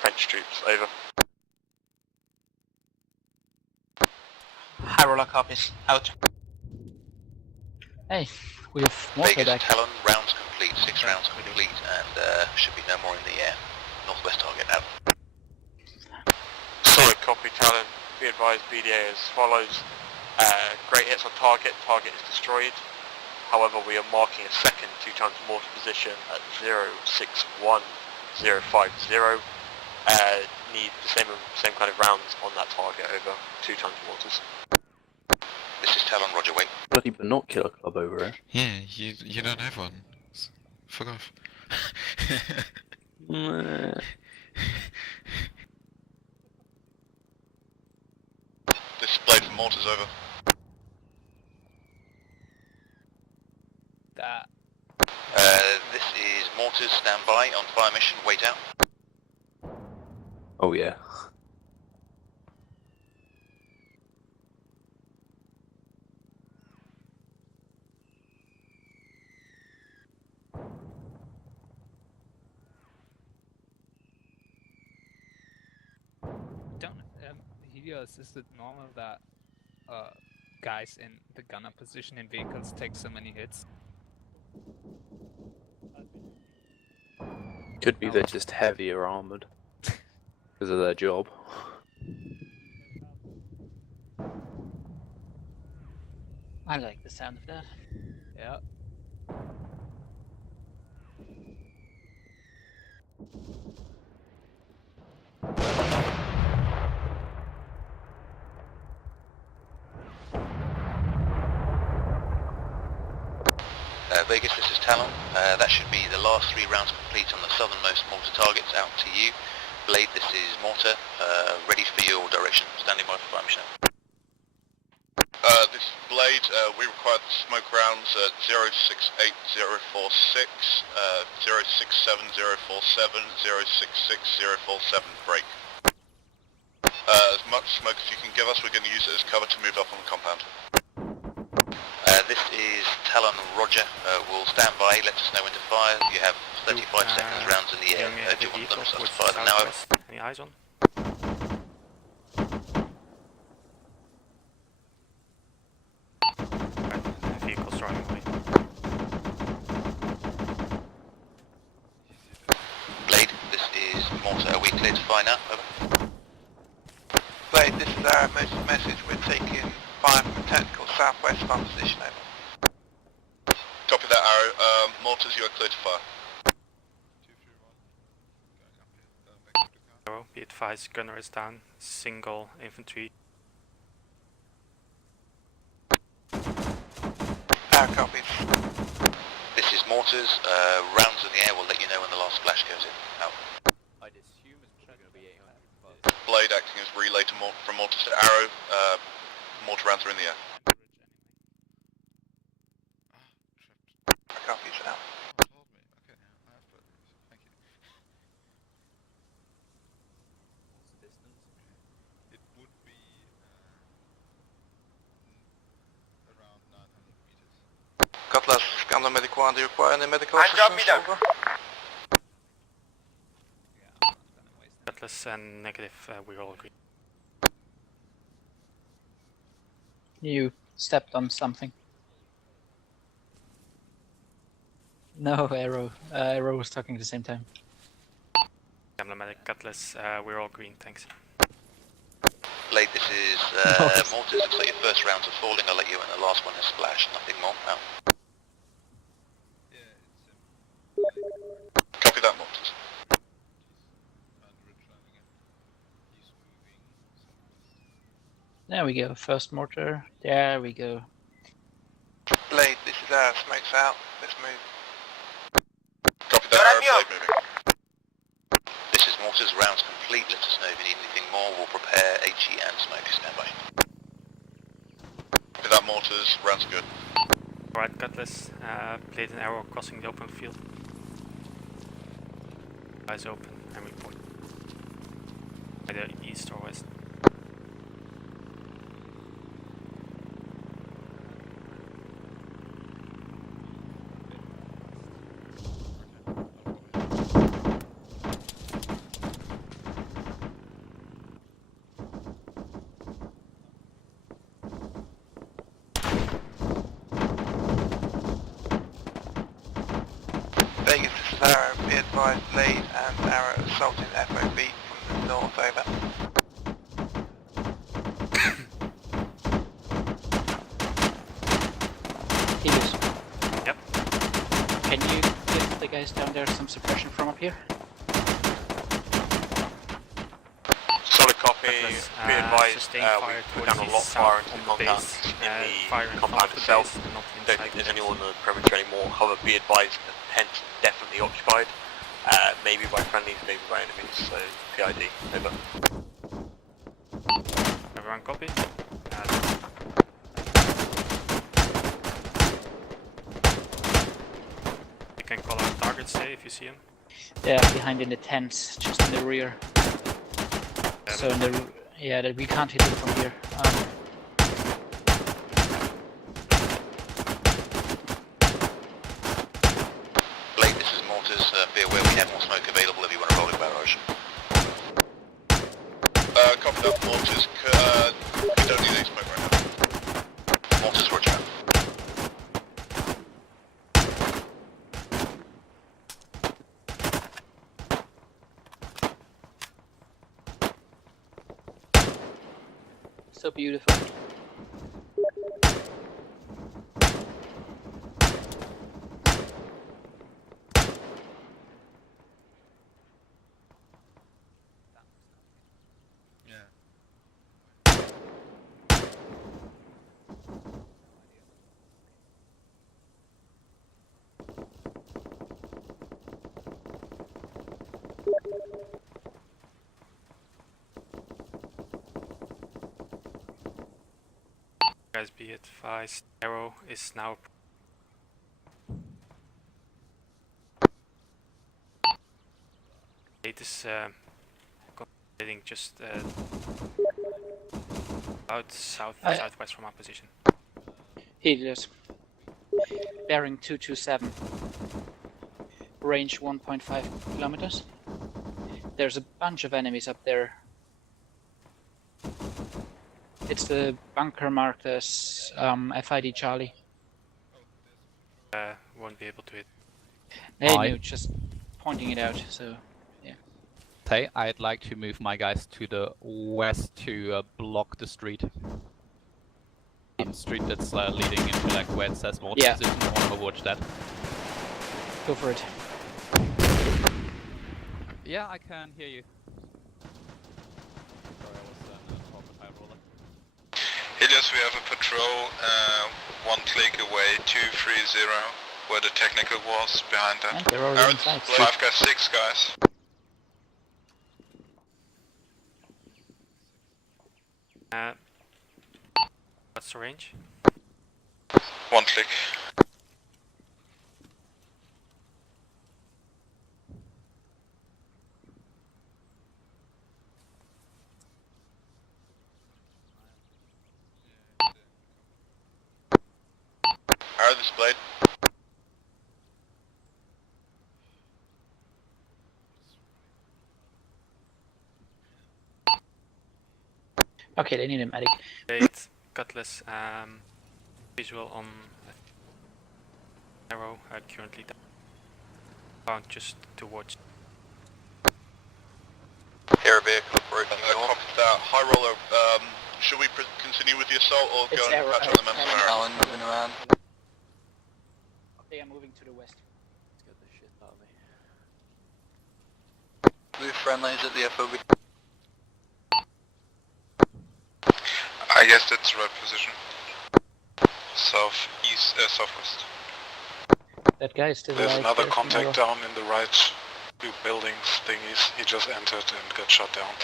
French troops, over. Harrola copies, out. Hey, we have mortar Vegas, back. Talon, rounds complete, 6 rounds complete, and should be no more in the air. Northwest target out. Solid copy, Talon. Be advised, BDA as follows. Great hits on target, target is destroyed. However, we are marking a second 2 times mortar position at 061050. Need the same kind of rounds on that target, over. 2 times mortars. This is Talon, roger, wait. Bloody binocular club over here. Yeah, you don't have one. Fuck off. This is Blade from mortars, over. This is mortars, stand by, on fire mission, wait out. Oh yeah. Helios, is it normal that guys in the gunner position in vehicles take so many hits? Could be they're just heavier armoured because of their job. I like the sound of that. Yeah. Vegas, this is Talon. That should be the last 3 rounds complete on the southernmost mortar targets, out to you. Blade, this is mortar, ready for your direction, standing by for fire mission. This is Blade, we require the smoke rounds at 068046, 067047, 066047, break. As much smoke as you can give us, we're going to use it as cover to move up on the compound. This is Talon, roger. We'll stand by, let us know when to fire. You have 35 seconds rounds in the air. heavy do you want vehicle them to towards fire them now? southwest. Any eyes on? Right, vehicle's driving away. Blade, this is Mortar. Are we clear to fire now? Over. Blade, this is our message. We're taking fire from tactical southwest of our position. Over. Copy that, Arrow. Mortars, you are clear to fire. Arrow, be advised, gunner is down. Single infantry. Copies. This is Mortars. Rounds in the air will let you know when the last splash goes in. Out. I'd assume it's going to be 800. Blade acting as relay to from Mortars to Arrow. Mortar rounds are in the air. Copies out. Cutlass, Scandal Medical 1, do you require any medical assistance? Over? Cutlass and negative, we all agree. You stepped on something. No, Arrow. Arrow was talking at the same time. Medic, Cutlass, we're all green, thanks. Blade, this is Mortars. Looks like your first rounds are falling. I'll let you in. The last one has splashed. Nothing more. Out. Copy that, Mortars. There we go. First mortar. There we go. Blade, this is our smokes out. Let's move. Copy that, Arrow. Blade moving. This is Mortars. Rounds complete. Let us know if you need anything more. We'll prepare HE and smoke. Stand by. Copy that, Mortars. Rounds are good. Alright, Cutlass. Blade and Arrow crossing the open field. Eyes open and report. Either east or west. Vegas, this is Arrow. Be advised, Blade and Arrow assaulting FOB from the north. Over. Helios. Yep. Can you give the guys down there some suppression from up here? Solid copy. Be advised, we've done a lot of fire into the compound in the compound itself. Don't think there's anyone on the perimeter anymore. However, be advised, the tent's definitely occupied. Maybe by friendlies, maybe by enemies. So PID. Over. Everyone copy? You can call out targets, say, if you see him. Yeah, behind in the tents, just in the rear. So in the yeah, we can't hit them from here. Blade, this is Mortars. Be aware we have more smoke available if you want to roll it barrage. Copy that, Mortars. We don't need any smoke right now. Mortars, roger. So beautiful. Guys, be advised, Arrow is now. It is heading just about southwest from our position. Helios. Bearing 227. Range 1.5 kilometers. there's a bunch of enemies up there. It's the bunker marked as FID Charlie. Won't be able to hit. Hey, no, just pointing it out, so yeah. Hey, I'd like to move my guys to the west to block the street. Street that's leading into like where it says mortar position. I want to overwatch that. Go for it. Yeah, I can hear you. Sorry, I was talking with high roller. Helios, we have a patrol 1 click away, 230, where the technical was behind that. They're already inside. 5 guys, 6 guys. What's the range? 1 click. Arrow displayed. Okay, they need a medic. Great. Cutlass. Visual on arrow. Currently down just towards. Air vehicle approaching north. High roller, should we continue with the assault or go and patch on the men from arrow? Alan moving around. They are moving to the west. Let's get the shit out of me. Move friendlies at the FOB. I guess that's the right position. Southeast, southwest. That guy is still There's alive. another There's contact down in the right 2 buildings thingies. He just entered and got shot down.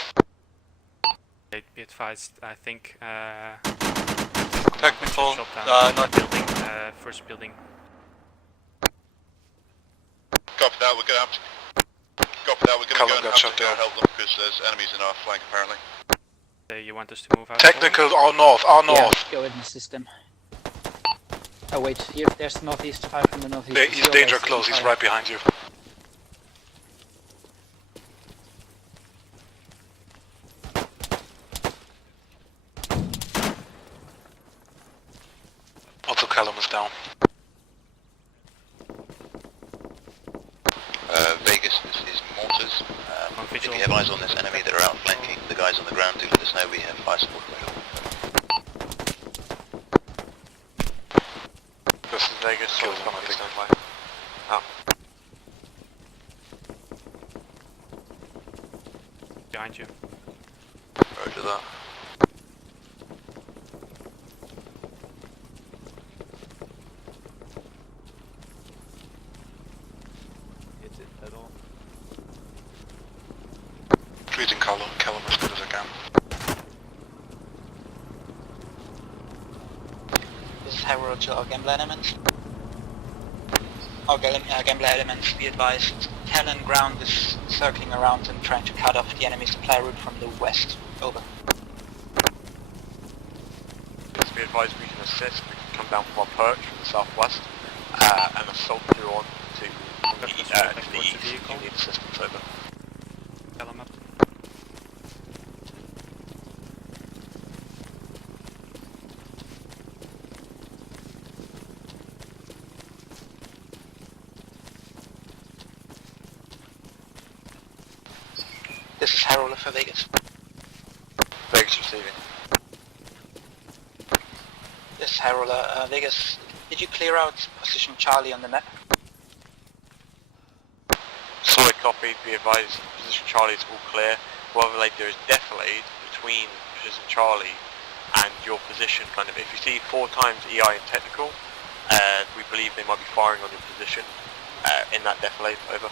Be advised, I think Technical, shot down not building, first building. Copy that, we're gonna have to... Copy that, we're gonna Column go and got have shot to go down. help them because there's enemies in our flank apparently. You want us to move out? Technical, our north, our Yeah, north. go ahead and assist them. Oh wait, here, there's northeast, 5 from the northeast. He's Your danger guys close, he's fire. right behind you. Also Callum is down. Vegas, this is mortars. If you have eyes on this enemy that are outflanking the guys on the ground, do let us know. We have fire support available. This is Vegas, so it's gonna stand by. Oh. Behind you. Roger that. Hit it head on. Treating Callum as good as I can. This is Harold to our gambler elements. Our gambler elements, be advised, Talon ground is circling around and trying to cut off the enemy supply route from the west. Over. Please be advised we can assist. We can come down from our perch from the southwest and assault you on to the east. You need assistance, over. Tell them up. This is Harold for Vegas. Vegas receiving. This is Harold, Vegas. Did you clear out position Charlie on the map? Solid copy, be advised, position Charlie is all clear. However, like, there is defilade between position Charlie and your position, kind of. If you see 4 times EI in technical, we believe they might be firing on your position in that defilade, over.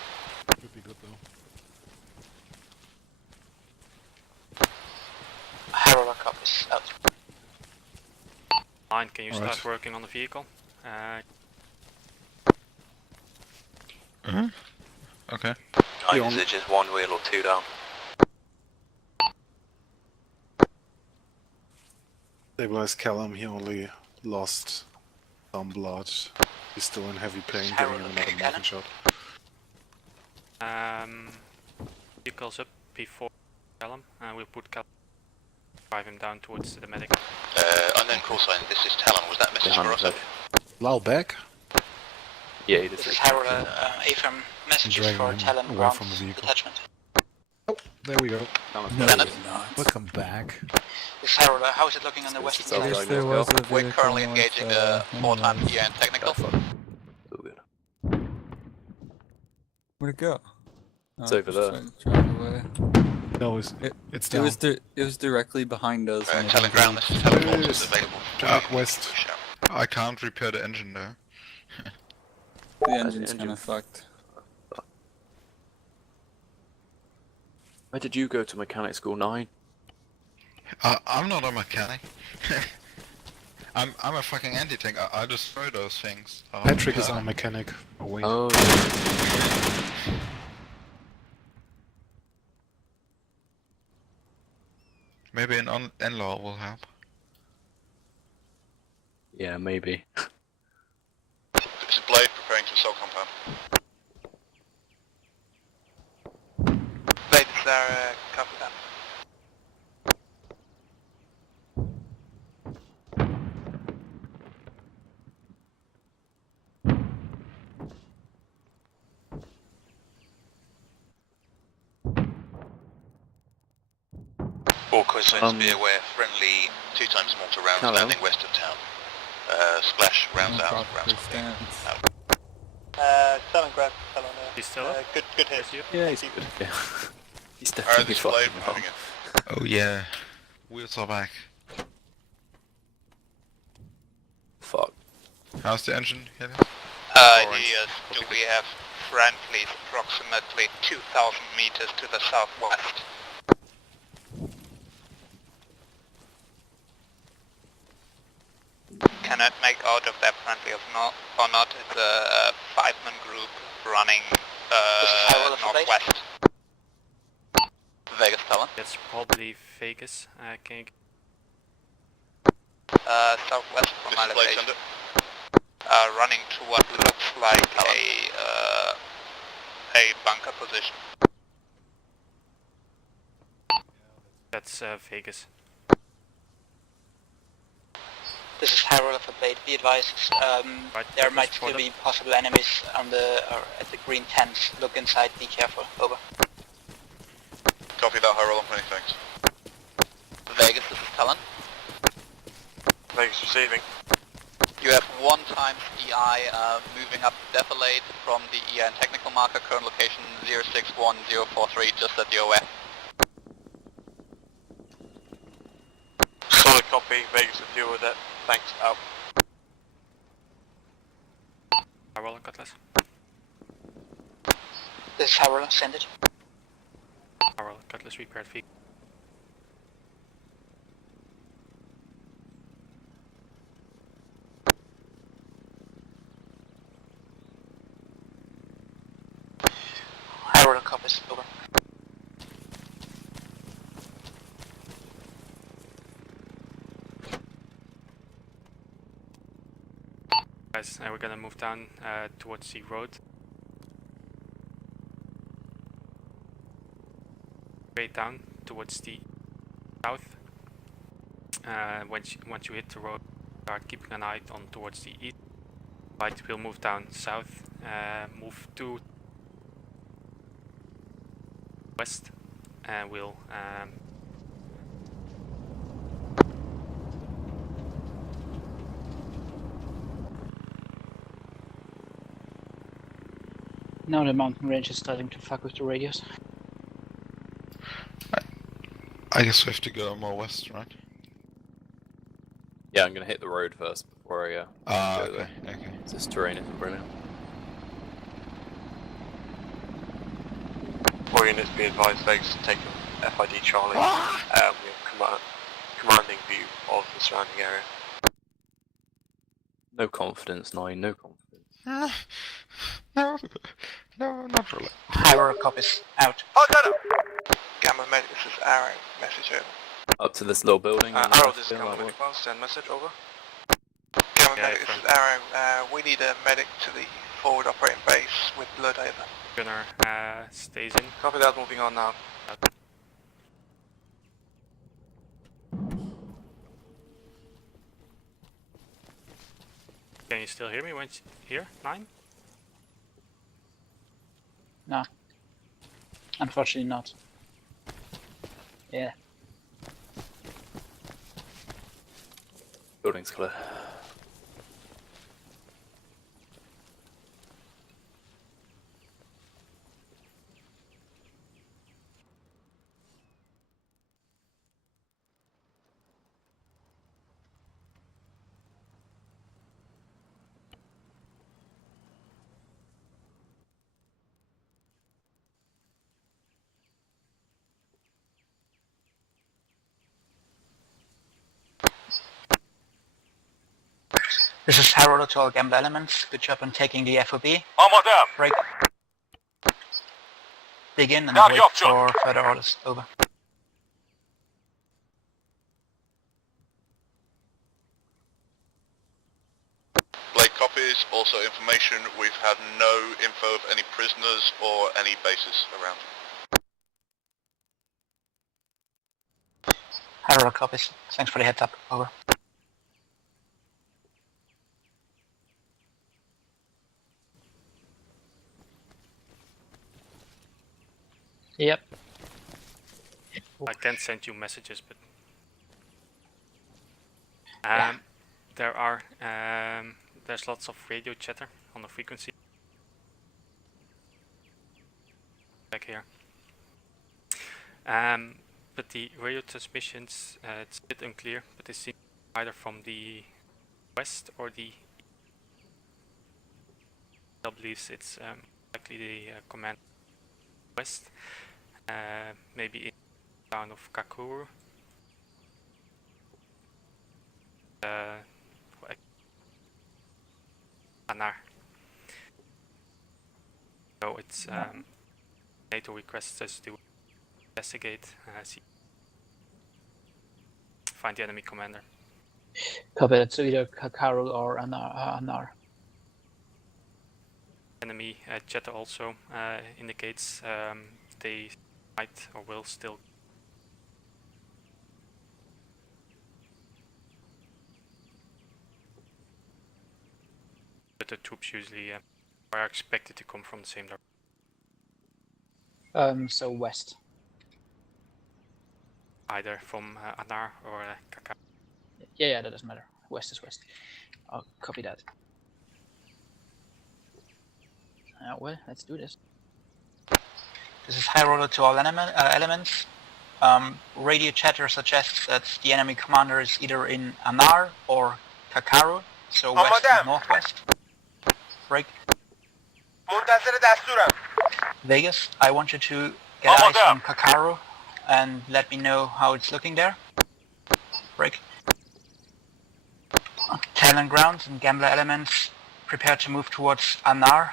Should be good though. Harold copies out. Line, can you All start right. working on the vehicle? Okay. I envisage just 1 wheel or 2 down. Stabilize Callum, he only lost some blood. He's still in heavy pain, giving him another morphine shot. vehicles up before Callum, and we'll put Callum, drive him down towards the medic. Unknown call sign, this is Talon. Was that message for us? Lal back. Yeah, it This is. is Harold, AFM messages for Talon away ground from the vehicle. detachment. Oh, there we go. No, Lieutenant. you're not. Welcome back. This is Harold, how is it looking on the western side? Yes, there was a We're currently engaging 4 times EN technical. All good. Where'd it go? It's over there. Drive away. No, it's down. It was directly behind us. Talon ground, this is Talon forces available. Direct west. I can't repair the engine though. The engine's kinda fucked. Where did you go to mechanic school 9? I'm not a mechanic. I'm a fucking anti-tank. I destroy those things. Patrick is our mechanic. Away. Oh. Maybe an in-law will help. Yeah, maybe. This is Blade preparing to assault compound. Blade, is there copy that? All cosigns be aware, friendly 2 times mortar rounds landing west of town. Splash, rounds out, rounds out. Talon grab, Talon. He's still up? Good hit. Yeah, he's good. Yeah. He's Alright, definitely this is Blade fucking wrong. moving in. Oh yeah. Wheels are back. Fuck. How's the engine, Helios? Yes, do we have friendlies approximately 2,000 meters to the southwest? Cannot make out if they're friendly or not. It's a 5-man group running northwest. Vegas Talon. That's probably Vegas. Can you... Southwest from my location. Running to what looks like a bunker position. That's Vegas. This is Harold for Blade. Be advised, there might still be possible enemies on at the green tents. Look inside, be careful. Over. Copy that, high roll on 20, thanks. Vegas, this is Talon. Vegas receiving. You have 1 times EI moving up Defilade from the EI and technical marker, current location 061043, just at the OF. Solid copy, Vegas will deal with it. Thanks, out. Harold, Cutlass. This is Harold, send it. Harold, Cutlass, repaired feet. Harold, copies. Over. Guys, we're gonna move down towards the road. Straight down towards the south. Once you hit the road, start keeping an eye on towards the east. Right, we'll move down south. Move to west, and we'll Now the mountain range is starting to fuck with the radius. I guess we have to go more west, right? Yeah, I'm gonna hit the road first before I go okay, there. okay. This terrain isn't brilliant. All units be advised, Vegas to take FID Charlie. We have commanding view of the surrounding area. No confidence, 9, no confidence. No, not really. Harold, copies. Out. Gamma Medic, this is Arrow, message over. Up to this little building. Arrow, this is Gamma Medic, send message, over. Gamma Medic, this is Arrow. We need a medic to the forward operating base with blood over. Gunner stays in. Copy that, moving on now. Can you still hear me when here? 9? No. Unfortunately not. Yeah. Building's clear. This is Harold to all Gambler Elements. Good job on taking the FOB. Armor down. Break. Dig in and Now wait you're for further orders. Over. Blade copies, also information, we've had no info of any prisoners or any bases around. Harold copies. Thanks for the heads up. Over. Yep. I can send you messages, but there's lots of radio chatter on the frequency back here. But the radio transmissions, it's a bit unclear, but they seem either from the west or the east. I believe it's likely the command west, maybe in the town of Kakuru. Anar. So it's NATO requests us to investigate, find the enemy commander. Copy that. So either Karol or Anar. Enemy chatter also indicates they might or will still. But the troops usually are expected to come from the same direction. So west. Either from Anar or Kaka. Yeah, that doesn't matter. West is west. I'll copy that. Well, let's do this. This is high roller to all elements. Radio chatter suggests that the enemy commander is either in Anar or Kakaru, so west and northwest. Break. Vegas, I want you to get eyes on Kakaru and let me know how it's looking there. Break. Talon grounds and Gambler elements, prepare to move towards Anar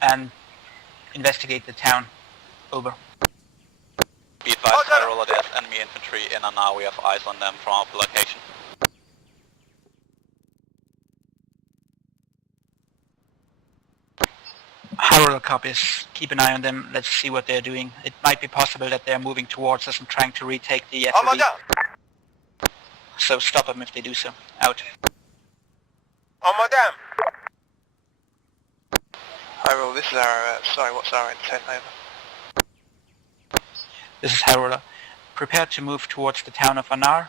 and investigate the town. Over. Be advised, high roller, there's enemy infantry in Anar. We have eyes on them from our location. High roller copies. Keep an eye on them. Let's see what they're doing. It might be possible that they're moving towards us and trying to retake the FOB. So stop them if they do so. Out. High roller, this is our, sorry, what's our intent over? This is High roller. Prepare to move towards the town of Anar.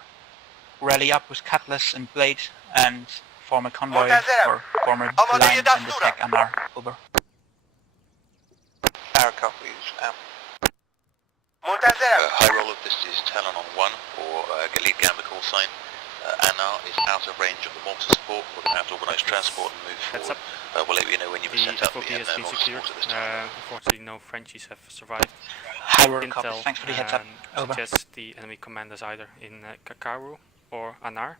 Rally up with Cutlass and Blade and form a convoy or form a line and attack Anar. Over. Our copies, out. High roller, this is Talon on 1 for lead Gambler call sign. Anar is out of range of the mortar support. We're going to have to organise transport and move forward. We'll let you know when you've set up the has been mortar secured. support at this time. Unfortunately, no Frenchies have survived. High roller copies. Thanks for the heads up. Over. Suggests the enemy commanders either in Kakaru or Anar.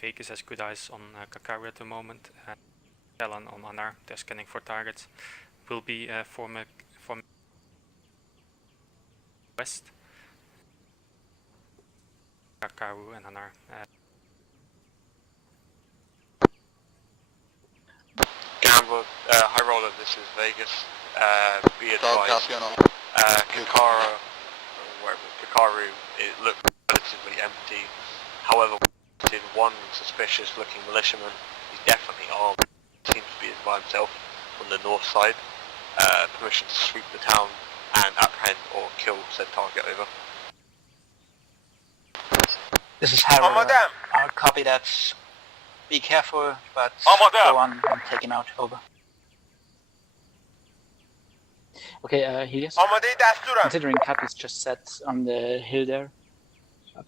Vegas has good eyes on Kakaru at the moment. Talon on Anar. They're scanning for targets. Will be from west. Kakaru and Anar. Gambler, High Roller, this is Vegas. Be advised, Kakaru, it looked relatively empty. However, we did one suspicious looking militiaman. He's definitely armed. Seems to be by himself on the north side. Permission to sweep the town and apprehend or kill said target, over. This is Harold. I'll copy that. Be careful, but go on and take him out, over. Okay, Helios, considering Cap is just set on the hill there,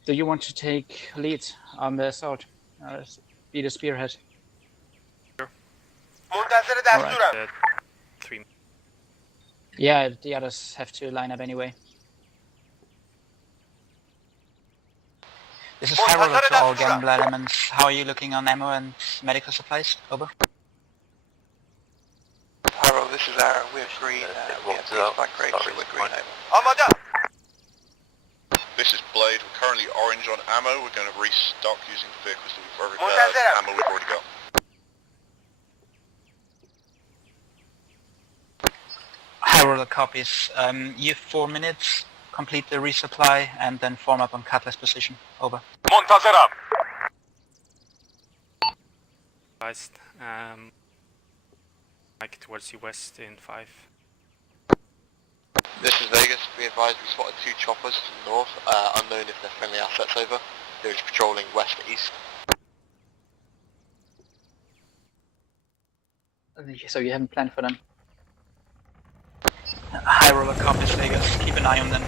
do you want to take lead on the assault? Be the spearhead. Sure. Alright. 3. Yeah, the others have to line up anyway. This is Harold to all Gambler elements. How are you looking on ammo and medical supplies? Over. Harold, this is Aaron. We're green. We have back rate, so we're green over. This is Blade. We're currently orange on ammo. We're going to restock using the vehicles that we've already ammo we've already got. Harold copies. You have 4 minutes. Complete the resupply and then form up on Cutlass position. Over. Like towards you west in 5. This is Vegas. Be advised, we spotted 2 choppers to the north. Unknown if they're friendly assets, over. They're just patrolling west to east. So you haven't planned for them? High Roller copies, Vegas. Keep an eye on them.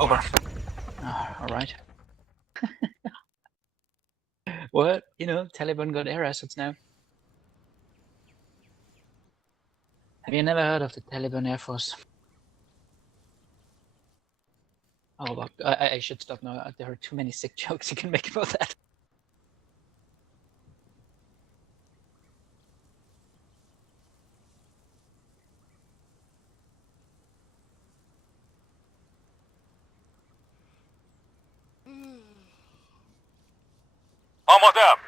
Over. Alright. What? You know, Taliban got air assets now. Have you never heard of the Taliban Air Force? Oh, well, I should stop now. There are too many sick jokes you can make about that. Armadam!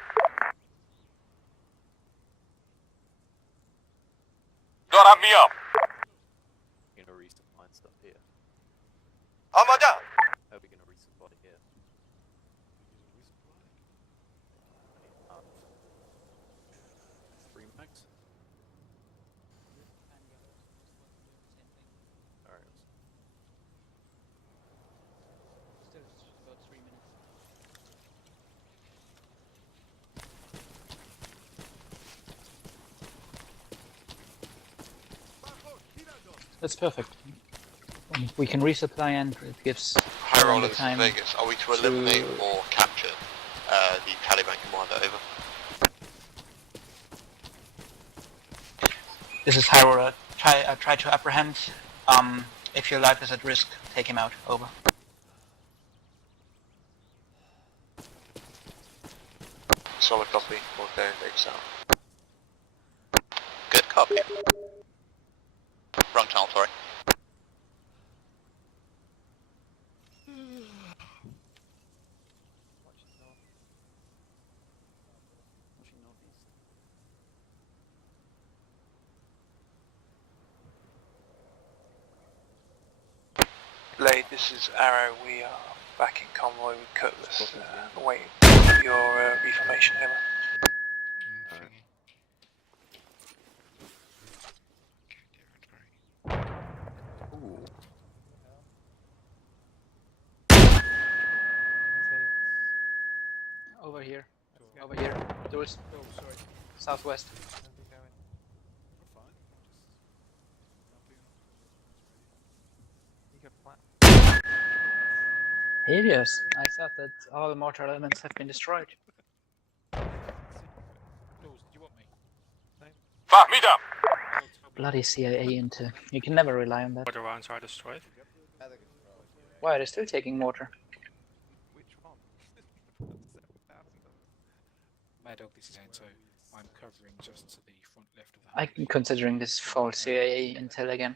Don't have me up! You're gonna resupply stuff here. Armadam! How are we gonna resupply here? Resupply? 3 max? Alright. Still about 3 minutes. That's perfect. We can resupply and it gives High Roller, the this time. is Vegas. Are we to eliminate or capture the Taliban commander, over? This is High Roller. Try to apprehend. If your life is at risk, take him out. Over. Solid copy. Okay, Vegas out. Good copy. Wrong channel, sorry. Blade, this is Arrow. We are back in convoy with Cutlass. Waiting for your reformation, over. Over here. Over here. Towards southwest. Helios, I thought that all the mortar elements have been destroyed. Bloody CIA intel. You can never rely on that. What rounds are destroyed? Why are they still taking mortar? Mad Dog, this is Anto. I'm covering just to the front left of the I'm considering this false CIA intel again.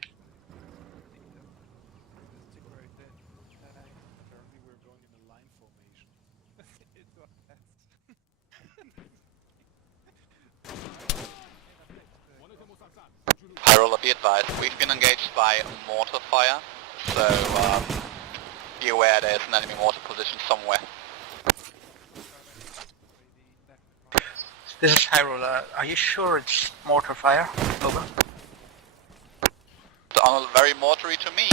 High roller, be advised. We've been engaged by mortar fire, so be aware there's an enemy mortar position somewhere. This is High roller. Are you sure it's mortar fire? Over. Sounded very mortary to me.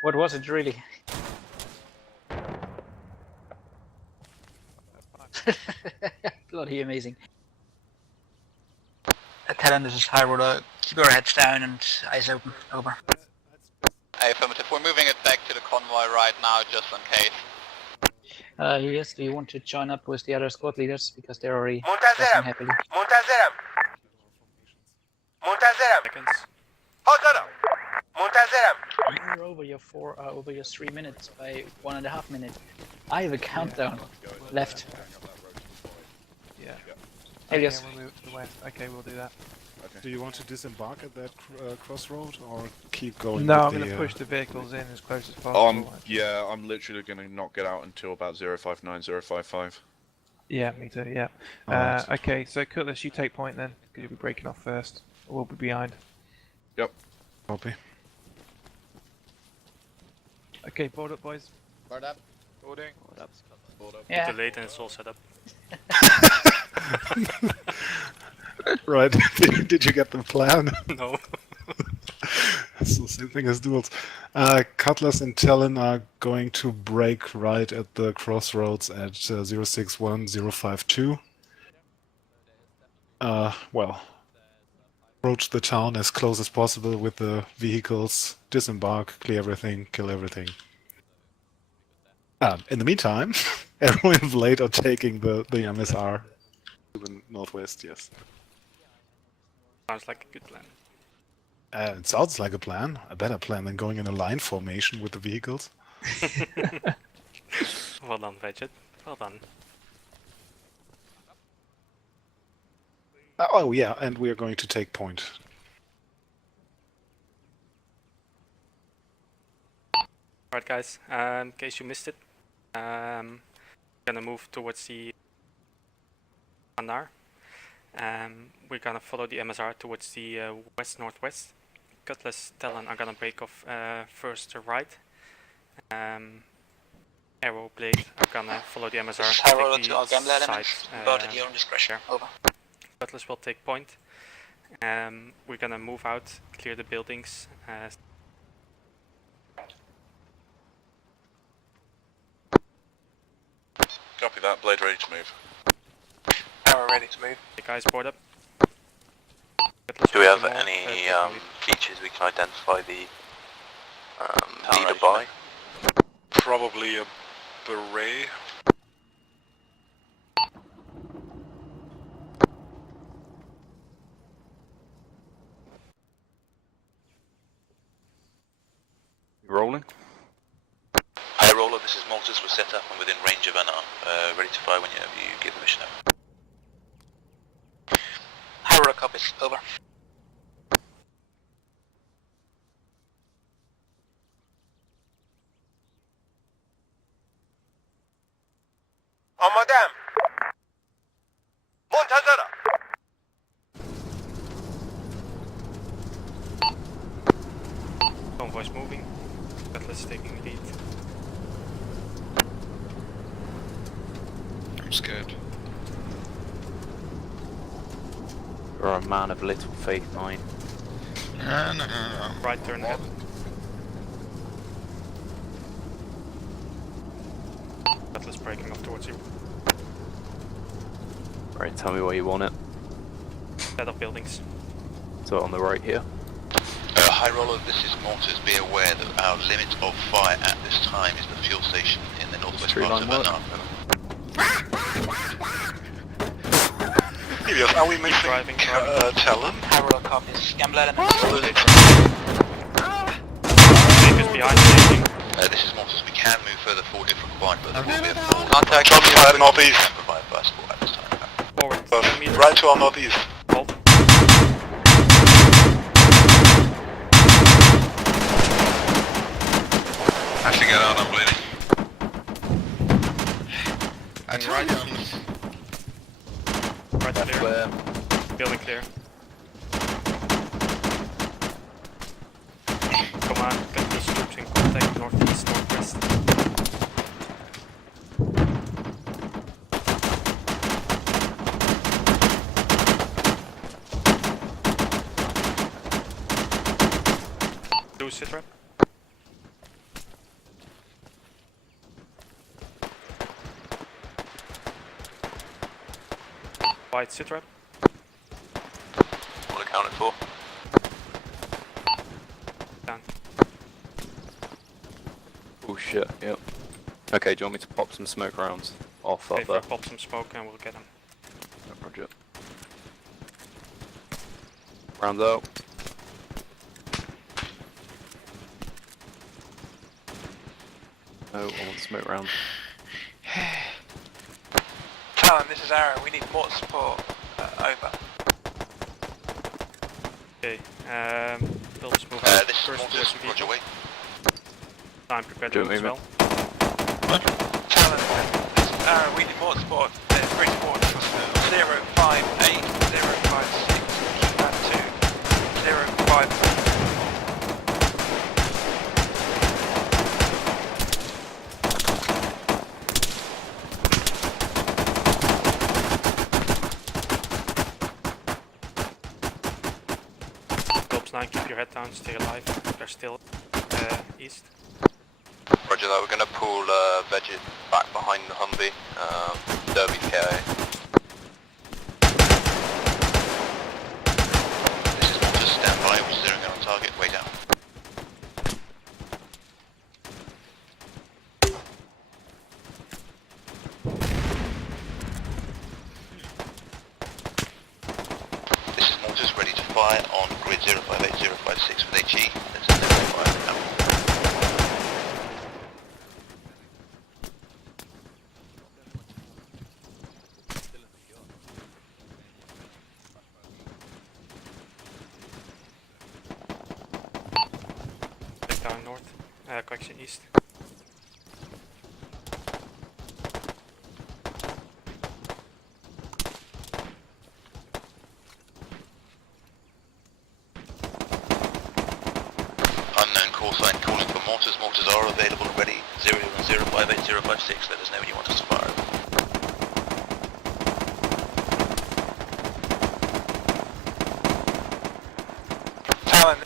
What was it really? Bloody amazing. Talon, this is High roller. Keep your heads down and eyes open. Over. Affirmative. We're moving it back to the convoy right now, just in case. Yes, do you want to join up with the other squad leaders? Because they're already pressing happily. منتظرم. حاضرم. منتظرم. You're over your 3 minutes by 1.5 minutes. I have a countdown left. Yeah. Helios. Okay, we'll move to the west. Okay, we'll do that. Okay. Do you want to disembark at that crossroad or keep going? No, with I'm going to push the vehicles in as close as possible. I'm literally going to not get out until about 059, 055. Yeah, me too, yeah. Alright. Okay, so Cutlass, you take point then, because you'll be breaking off first. We'll be behind. Yep. Copy. Okay, board up, boys. Board up. Boarding. Board up. Yeah. Delayed and it's all set up. Right. Did you get the plan? No. It's the same thing as duels. Cutlass and Talon are going to break right at the crossroads at 061052. Well, approach the town as close as possible with the vehicles, disembark, clear everything, kill everything. In the meantime, everyone in Blade are taking the MSR to the northwest, yes. Sounds like a good plan. It sounds like a plan. A better plan than going in a line formation with the vehicles. Well done, Veget. Well done. Oh yeah, and we are going to take point. Alright guys, in case you missed it, we're gonna move towards the Anar. We're gonna follow the MSR towards the west-northwest. Cutlass, Talon are gonna break off first to right. Arrow, Blade are gonna follow the MSR. This is High roller to all gambler elements. Vote at your own discretion. Over. Cutlass will take point. We're gonna move out, clear the buildings. Copy that, Blade ready to move. Arrow ready to move. The guys board up. Do we have any features we can identify the leader by? Probably a beret. Rolling. High roller, this is Maltese. We're set up and within range of Anar. Ready to fire whenever you give permission over. High roller copies. Over. آمادم. منتظرم. Convoy's moving. Cutlass taking lead. I'm scared. You're a man of little faith, mine. No. Right turn ahead. Cutlass breaking off towards you. Right, tell me where you want it. Set of buildings. So on the right here. High roller, this is Maltese. Be aware that our limit of fire at this time is the fuel station in the northwest part of Anar. Helios, are we missing Talon? High roller copies. Gambler elements. Vehicles behind taking. This is Maltese. We can move further forward if required, but there will be a full Contact shots fired northeast. provided by support at this time. Forward. Right to our northeast. Hold. Actually get out, I'm bleeding. Right clear. Building clear. Command, get those troops in contact northeast, northwest. Do sit rep. White sit rep. All accounted for. Down. Oh shit, yep. Okay, do you want me to pop some smoke rounds off Okay, up there? pop some smoke and we'll get them. Roger. Rounds out. No, I want smoke rounds. Talon, this is Aaron. We need more support. Over. Okay, they'll just move This is Mortis, Roger, wait. Time prepared Do to it, as well. Talon, this is Aaron. We need more support. Bridge support. 058, 056, keypad 2, 05. Keep your head down, stay alive. They're still east. Roger that, we're going to pull Veget back behind the Humvee, Derby KIA. This is Mortis, stand by, we're zeroing in on target, way down. This is Mortis, ready to fire on grid 058056 with HE. That's a 05 now. Down north, correction east. Unknown call sign calling for mortars. Mortars are available and ready. 0058056. Let us know when you want us to fire over. Talon.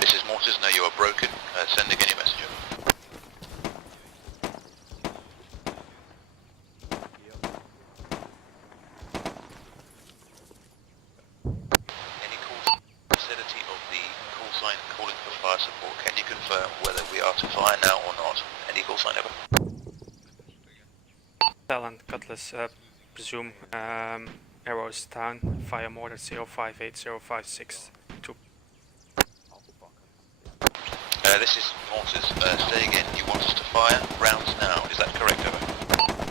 This is mortars. Now you are broken. Send again your message over. Vicinity of the call sign calling for fire support. Can you confirm whether we are to fire now or not? Any call sign over? Talon, Cutlass, presume arrows down, fire mortar 058056. This is mortars. Say again, you want us to fire rounds now. Is that correct, over?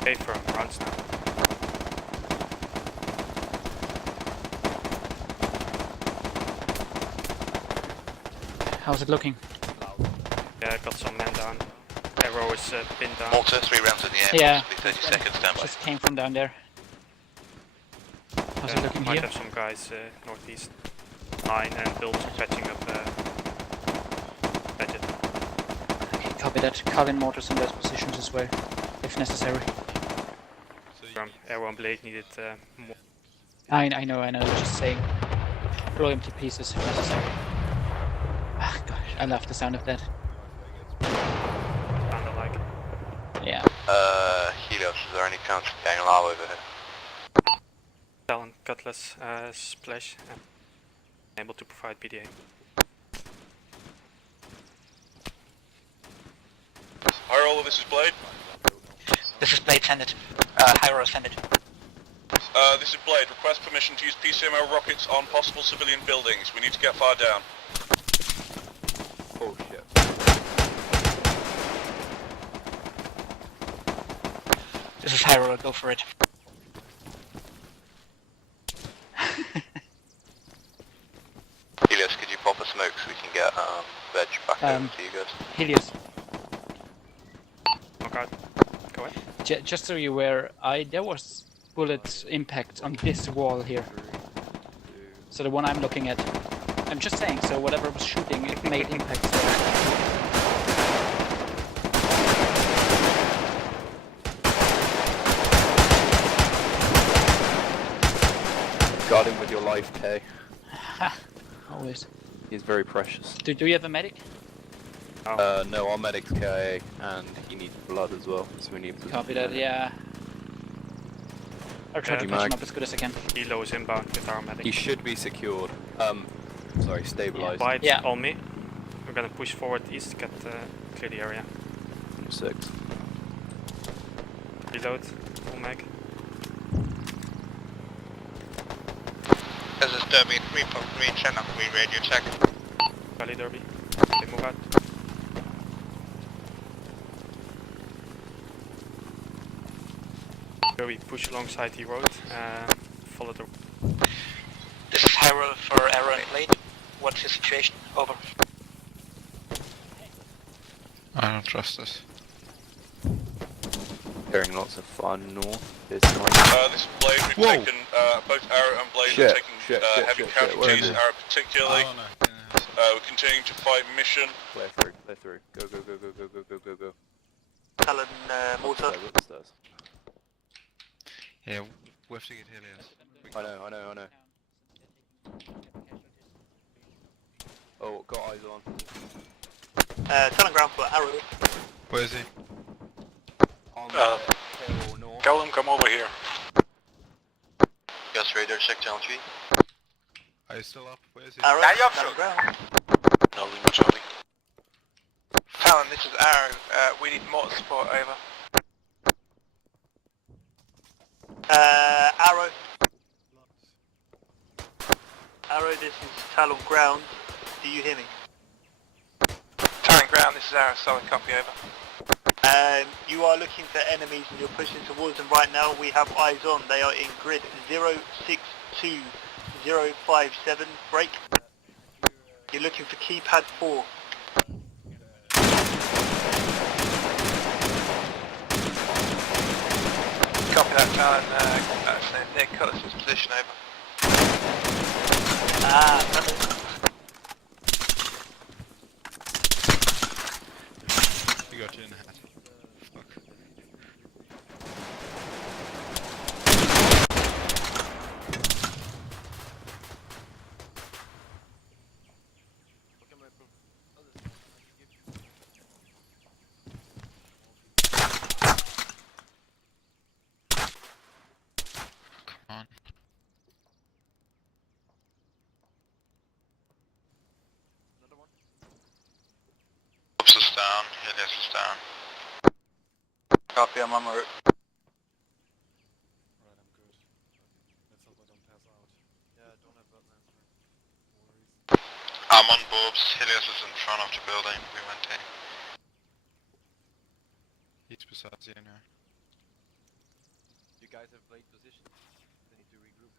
Okay, firm, rounds now. How's it looking? Yeah, got some men down. Arrow is pinned down. Mortar, 3 rounds in the air. Yeah. Possibly 30 seconds, stand by. Just came from down there. How's it looking might here? have some guys northeast. Line and builds patching up budget. Copy that. Call in mortars in those positions as well, if necessary. Arrow and blade needed more. I know, just saying. Blow him to pieces if necessary. Ah, gosh, I love the sound of that. Kinda like. Yeah. Helios, is there any chance of getting low over here? Talon, Cutlass, Splash, able to provide PDA. High roller, this is Blade. This is Blade, send it. High roller, send it. This is Blade. Request permission to use PCMO rockets on possible civilian buildings. We need to get far down. Oh shit. This is High roller, go for it. Helios, could you pop a smoke so we can get Veg back over to you guys? Helios. Okay, go ahead. Just so you're aware, there was bullet impact on this wall here. So the one I'm looking at, I'm just saying, so whatever was shooting, it made impacts there. Guard him with your life, Kay. Always. He's very precious. Do you have a medic? No, our medic's KIA, and he needs blood as well, so we need to... Copy that, yeah. I'll try to patch him up as good as I can. Helios inbound with our medic. He should be secured. Sorry, stabilized. Bite on me. We're gonna push forward east, get clear the area. 6. Reload, full mag. This is Derby 3.3 channel 3 radio check. Valley Derby. They move out. Derby, push alongside the road and follow the... This is Harold for Arrow Late. What's your situation? Over. I don't trust this. Hearing lots of fun north. This is Blade, we've taken both Arrow and Blade have taken heavy casualties, Arrow particularly. We're continuing to fight mission. Clear through, clear through. Go, go, go, go, go, go, go, go, go. Talon mortar. Up the stairs. Yeah, we have to get Helios. I know, I know, I know. Oh, got eyes on. Talon ground for Arrow. Where is he? Tell them come over here. Gus radar check channel 3. Are you still up? Where is he? Arrow, Talon ground. No, we Charlie. Talon, this is Arrow. We need more support, over. Arrow. Arrow, this is Talon ground. Do you hear me? Talon ground, this is Arrow, solid copy, over. You are looking for enemies and you're pushing towards them right now. We have eyes on. They are in grid 062057. Break. You're looking for keypad 4. Copy that, Talon. Near Cutlass's position, over. We got you in the hat. Fuck. Come on. Ops is down, Helios is down. Copy, I'm on my route. I'm on Bobs, Helios is in front of the building, we went in. He's beside you now. You guys have Blade position. They need to regroup.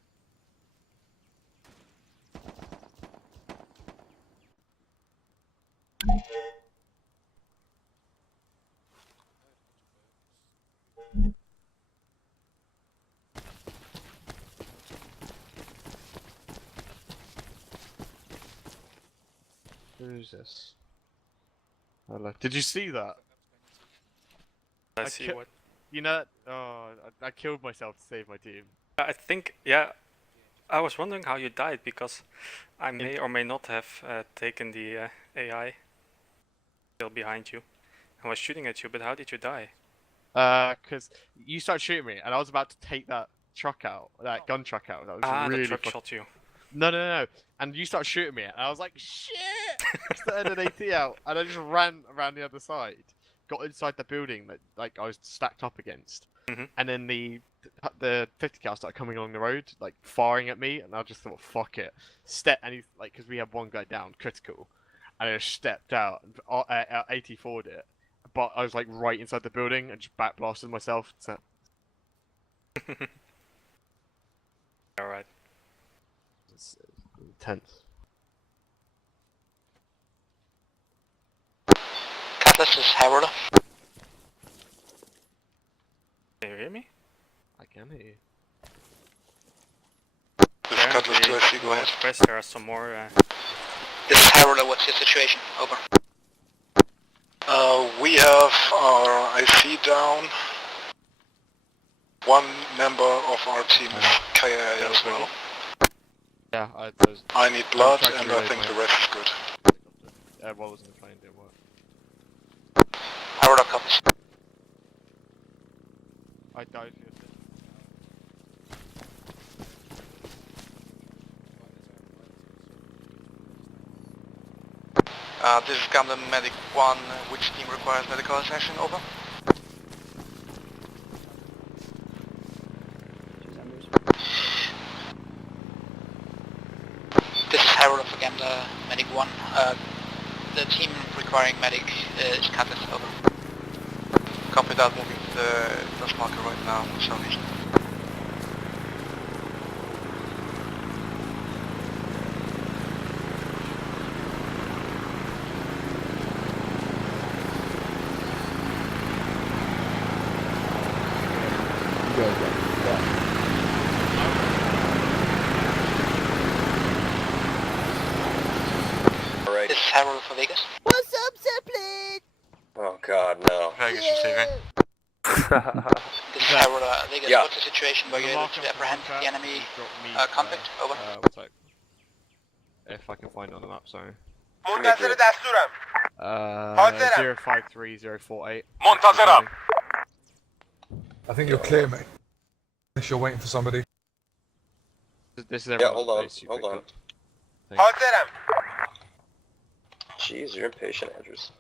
Who's this? Did you see that? I see what? You know, I killed myself to save my team. I think, yeah. I was wondering how you died because I may or may not have taken the AI still behind you. I was shooting at you, but how did you die? Because you started shooting me, and I was about to take that truck out, that gun truck out. That was really the truck shot you. No. And you started shooting me, and I was like, shit! Started an AT out, and I just ran around the other side, got inside the building that like I was stacked up against, and then the 50 cal started coming along the road, like firing at me, and I just thought, fuck it, and he's like, because we had one guy down, critical, and I just stepped out, and 84'd it, but I was like right inside the building and just back blasted myself. So. Alright. It's intense. Cutlass is Harold. Can you hear me? I can hear you. We've got Cutlass 2SC, go ahead. West, there are some more. This is Harold, what's your situation? Over. We have our IC down. One member of our team is KIA as well. Yeah, I need blood, and I think the rest is good. Yeah, what was in the plane didn't work. Harold, copies. I died here. This is Camden Medic 1. Which team requires medical attention? Over. This is Harold of Gamma Medic 1. The team requiring medic is Cutlass. Over. Copy that, moving to the cross marker right now, southeast. This is Harold for Vegas. What's up, Zeppelin? Oh god, no. Vegas receiving. This is Harold Vegas. What's the situation where you're able to apprehend the enemy convict? Over. Like, if I can find it on the map, sorry. 053048. I think you're clear, mate. Unless you're waiting for somebody. This is yeah, hold on. Jeez, you're impatient, Andrews.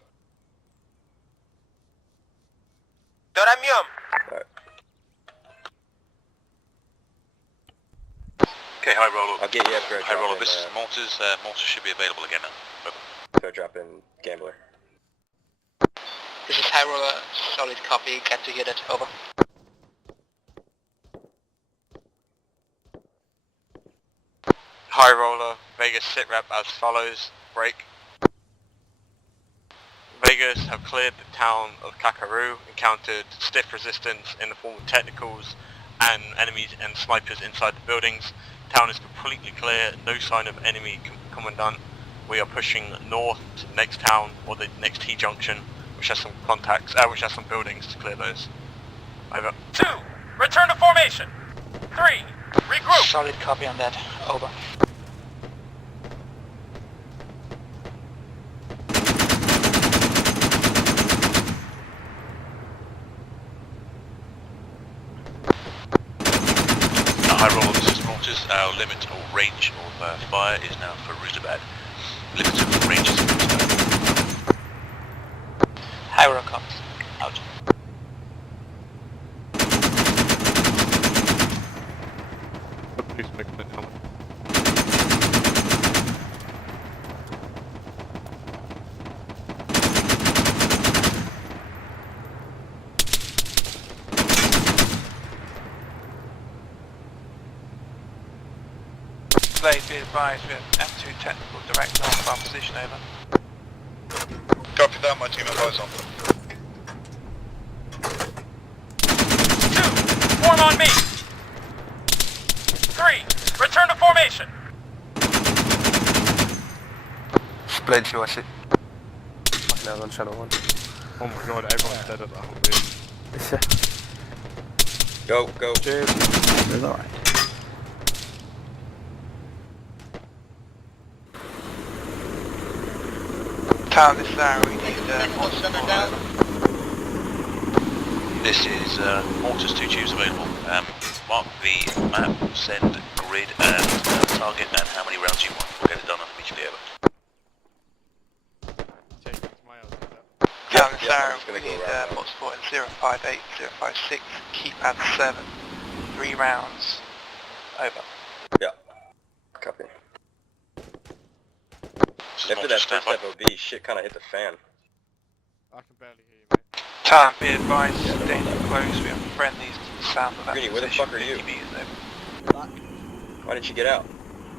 Alright. Okay, high roller. I'll get you after I High drop roller, in, this is Mortars. Mortars should be available again now. Over. After I drop in Gambler. This is Harold. Solid copy. Get to get it. Over. High roller, Vegas sit rep as follows. Break. Vegas have cleared the town of Kakaru, encountered stiff resistance in the form of technicals and enemies and snipers inside the buildings. Town is completely clear, no sign of enemy commandant. We are pushing north to the next town or the next T-junction, which has some contacts, which has some buildings to clear those. Over. 2, return to formation. 3, regroup. Solid copy on that. Over. High roller, this is Mortars. Our limit or range of fire is now for Ruzabad. Limit of range is for Ruzabad. Hyro comes. Out. Please make that comment. Blade, be advised, we have M2 technical direct north of our position, over. Copy that, my team advise on. 2, form on me. 3, return to formation. Blade 2, I see. Now on channel 1. Oh my god, everyone's dead at that one. Go. Cheers. It's alright. Town, this is we need This is Mortars, 2 tubes available. Mark the map, send grid and target and how many rounds you want. We'll get it done immediately over. Town, this we need multiple in 058, 056, keep at 7. 3 rounds. Over. Yeah. Copy. After that first FOB, shit kinda hit the fan. I can barely hear you, mate. Town, be advised, danger close, we have friendlies to the south of that Greeny, where the fuck are you? Back. Why didn't you get out?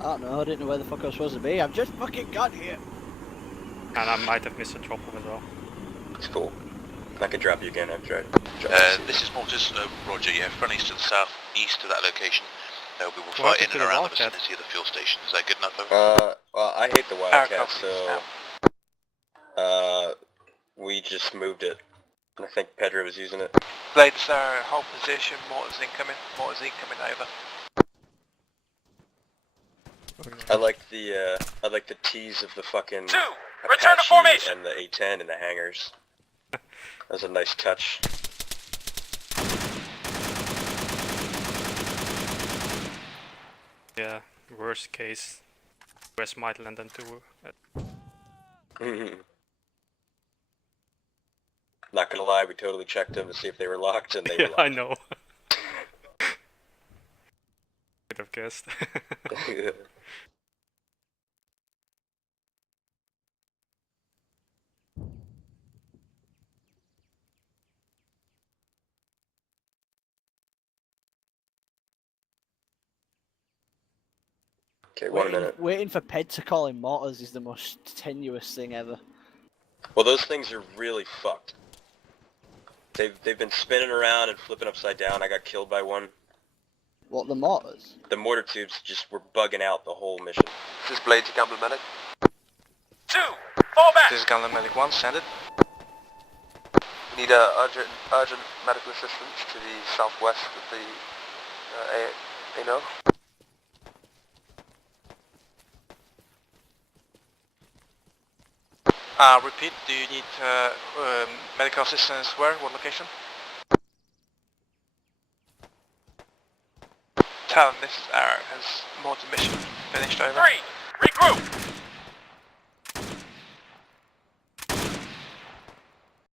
I don't know, I didn't know where the fuck I was supposed to be. I've just fucking got here. And I might have missed a drop off as well. It's cool. I can drop you again after I drop This is Mortars, Roger, yeah, friendlies to the south, east of that location. We will fly in and around the vicinity of the fuel station. Is that good enough, over? Well, I hate the Wildcat, so... we just moved it. I think Pedro was using it. Blades are hold position, mortars incoming over. I like the tease of the fucking Return to formation! And the A-10 in the hangars. That was a nice touch. Yeah, worst case, US might land them too. Not gonna lie, we totally checked them to see if they were locked, and they were locked. I know. Could have guessed. Okay, 1 minute. Waiting for Ped to call in mortars is the most tenuous thing ever. Well, those things are really fucked. They've been spinning around and flipping upside down. I got killed by one. What, the mortars? The mortar tubes just were bugging out the whole mission. This is Blade to Gamble Medic. 2, fall back! This is Gamble Medic 1, send it. We need urgent medical assistance to the southwest of the ANO. Repeat, do you need medical assistance where? What location? Talon, this is Aaron. Has mortar mission finished over? 3, regroup!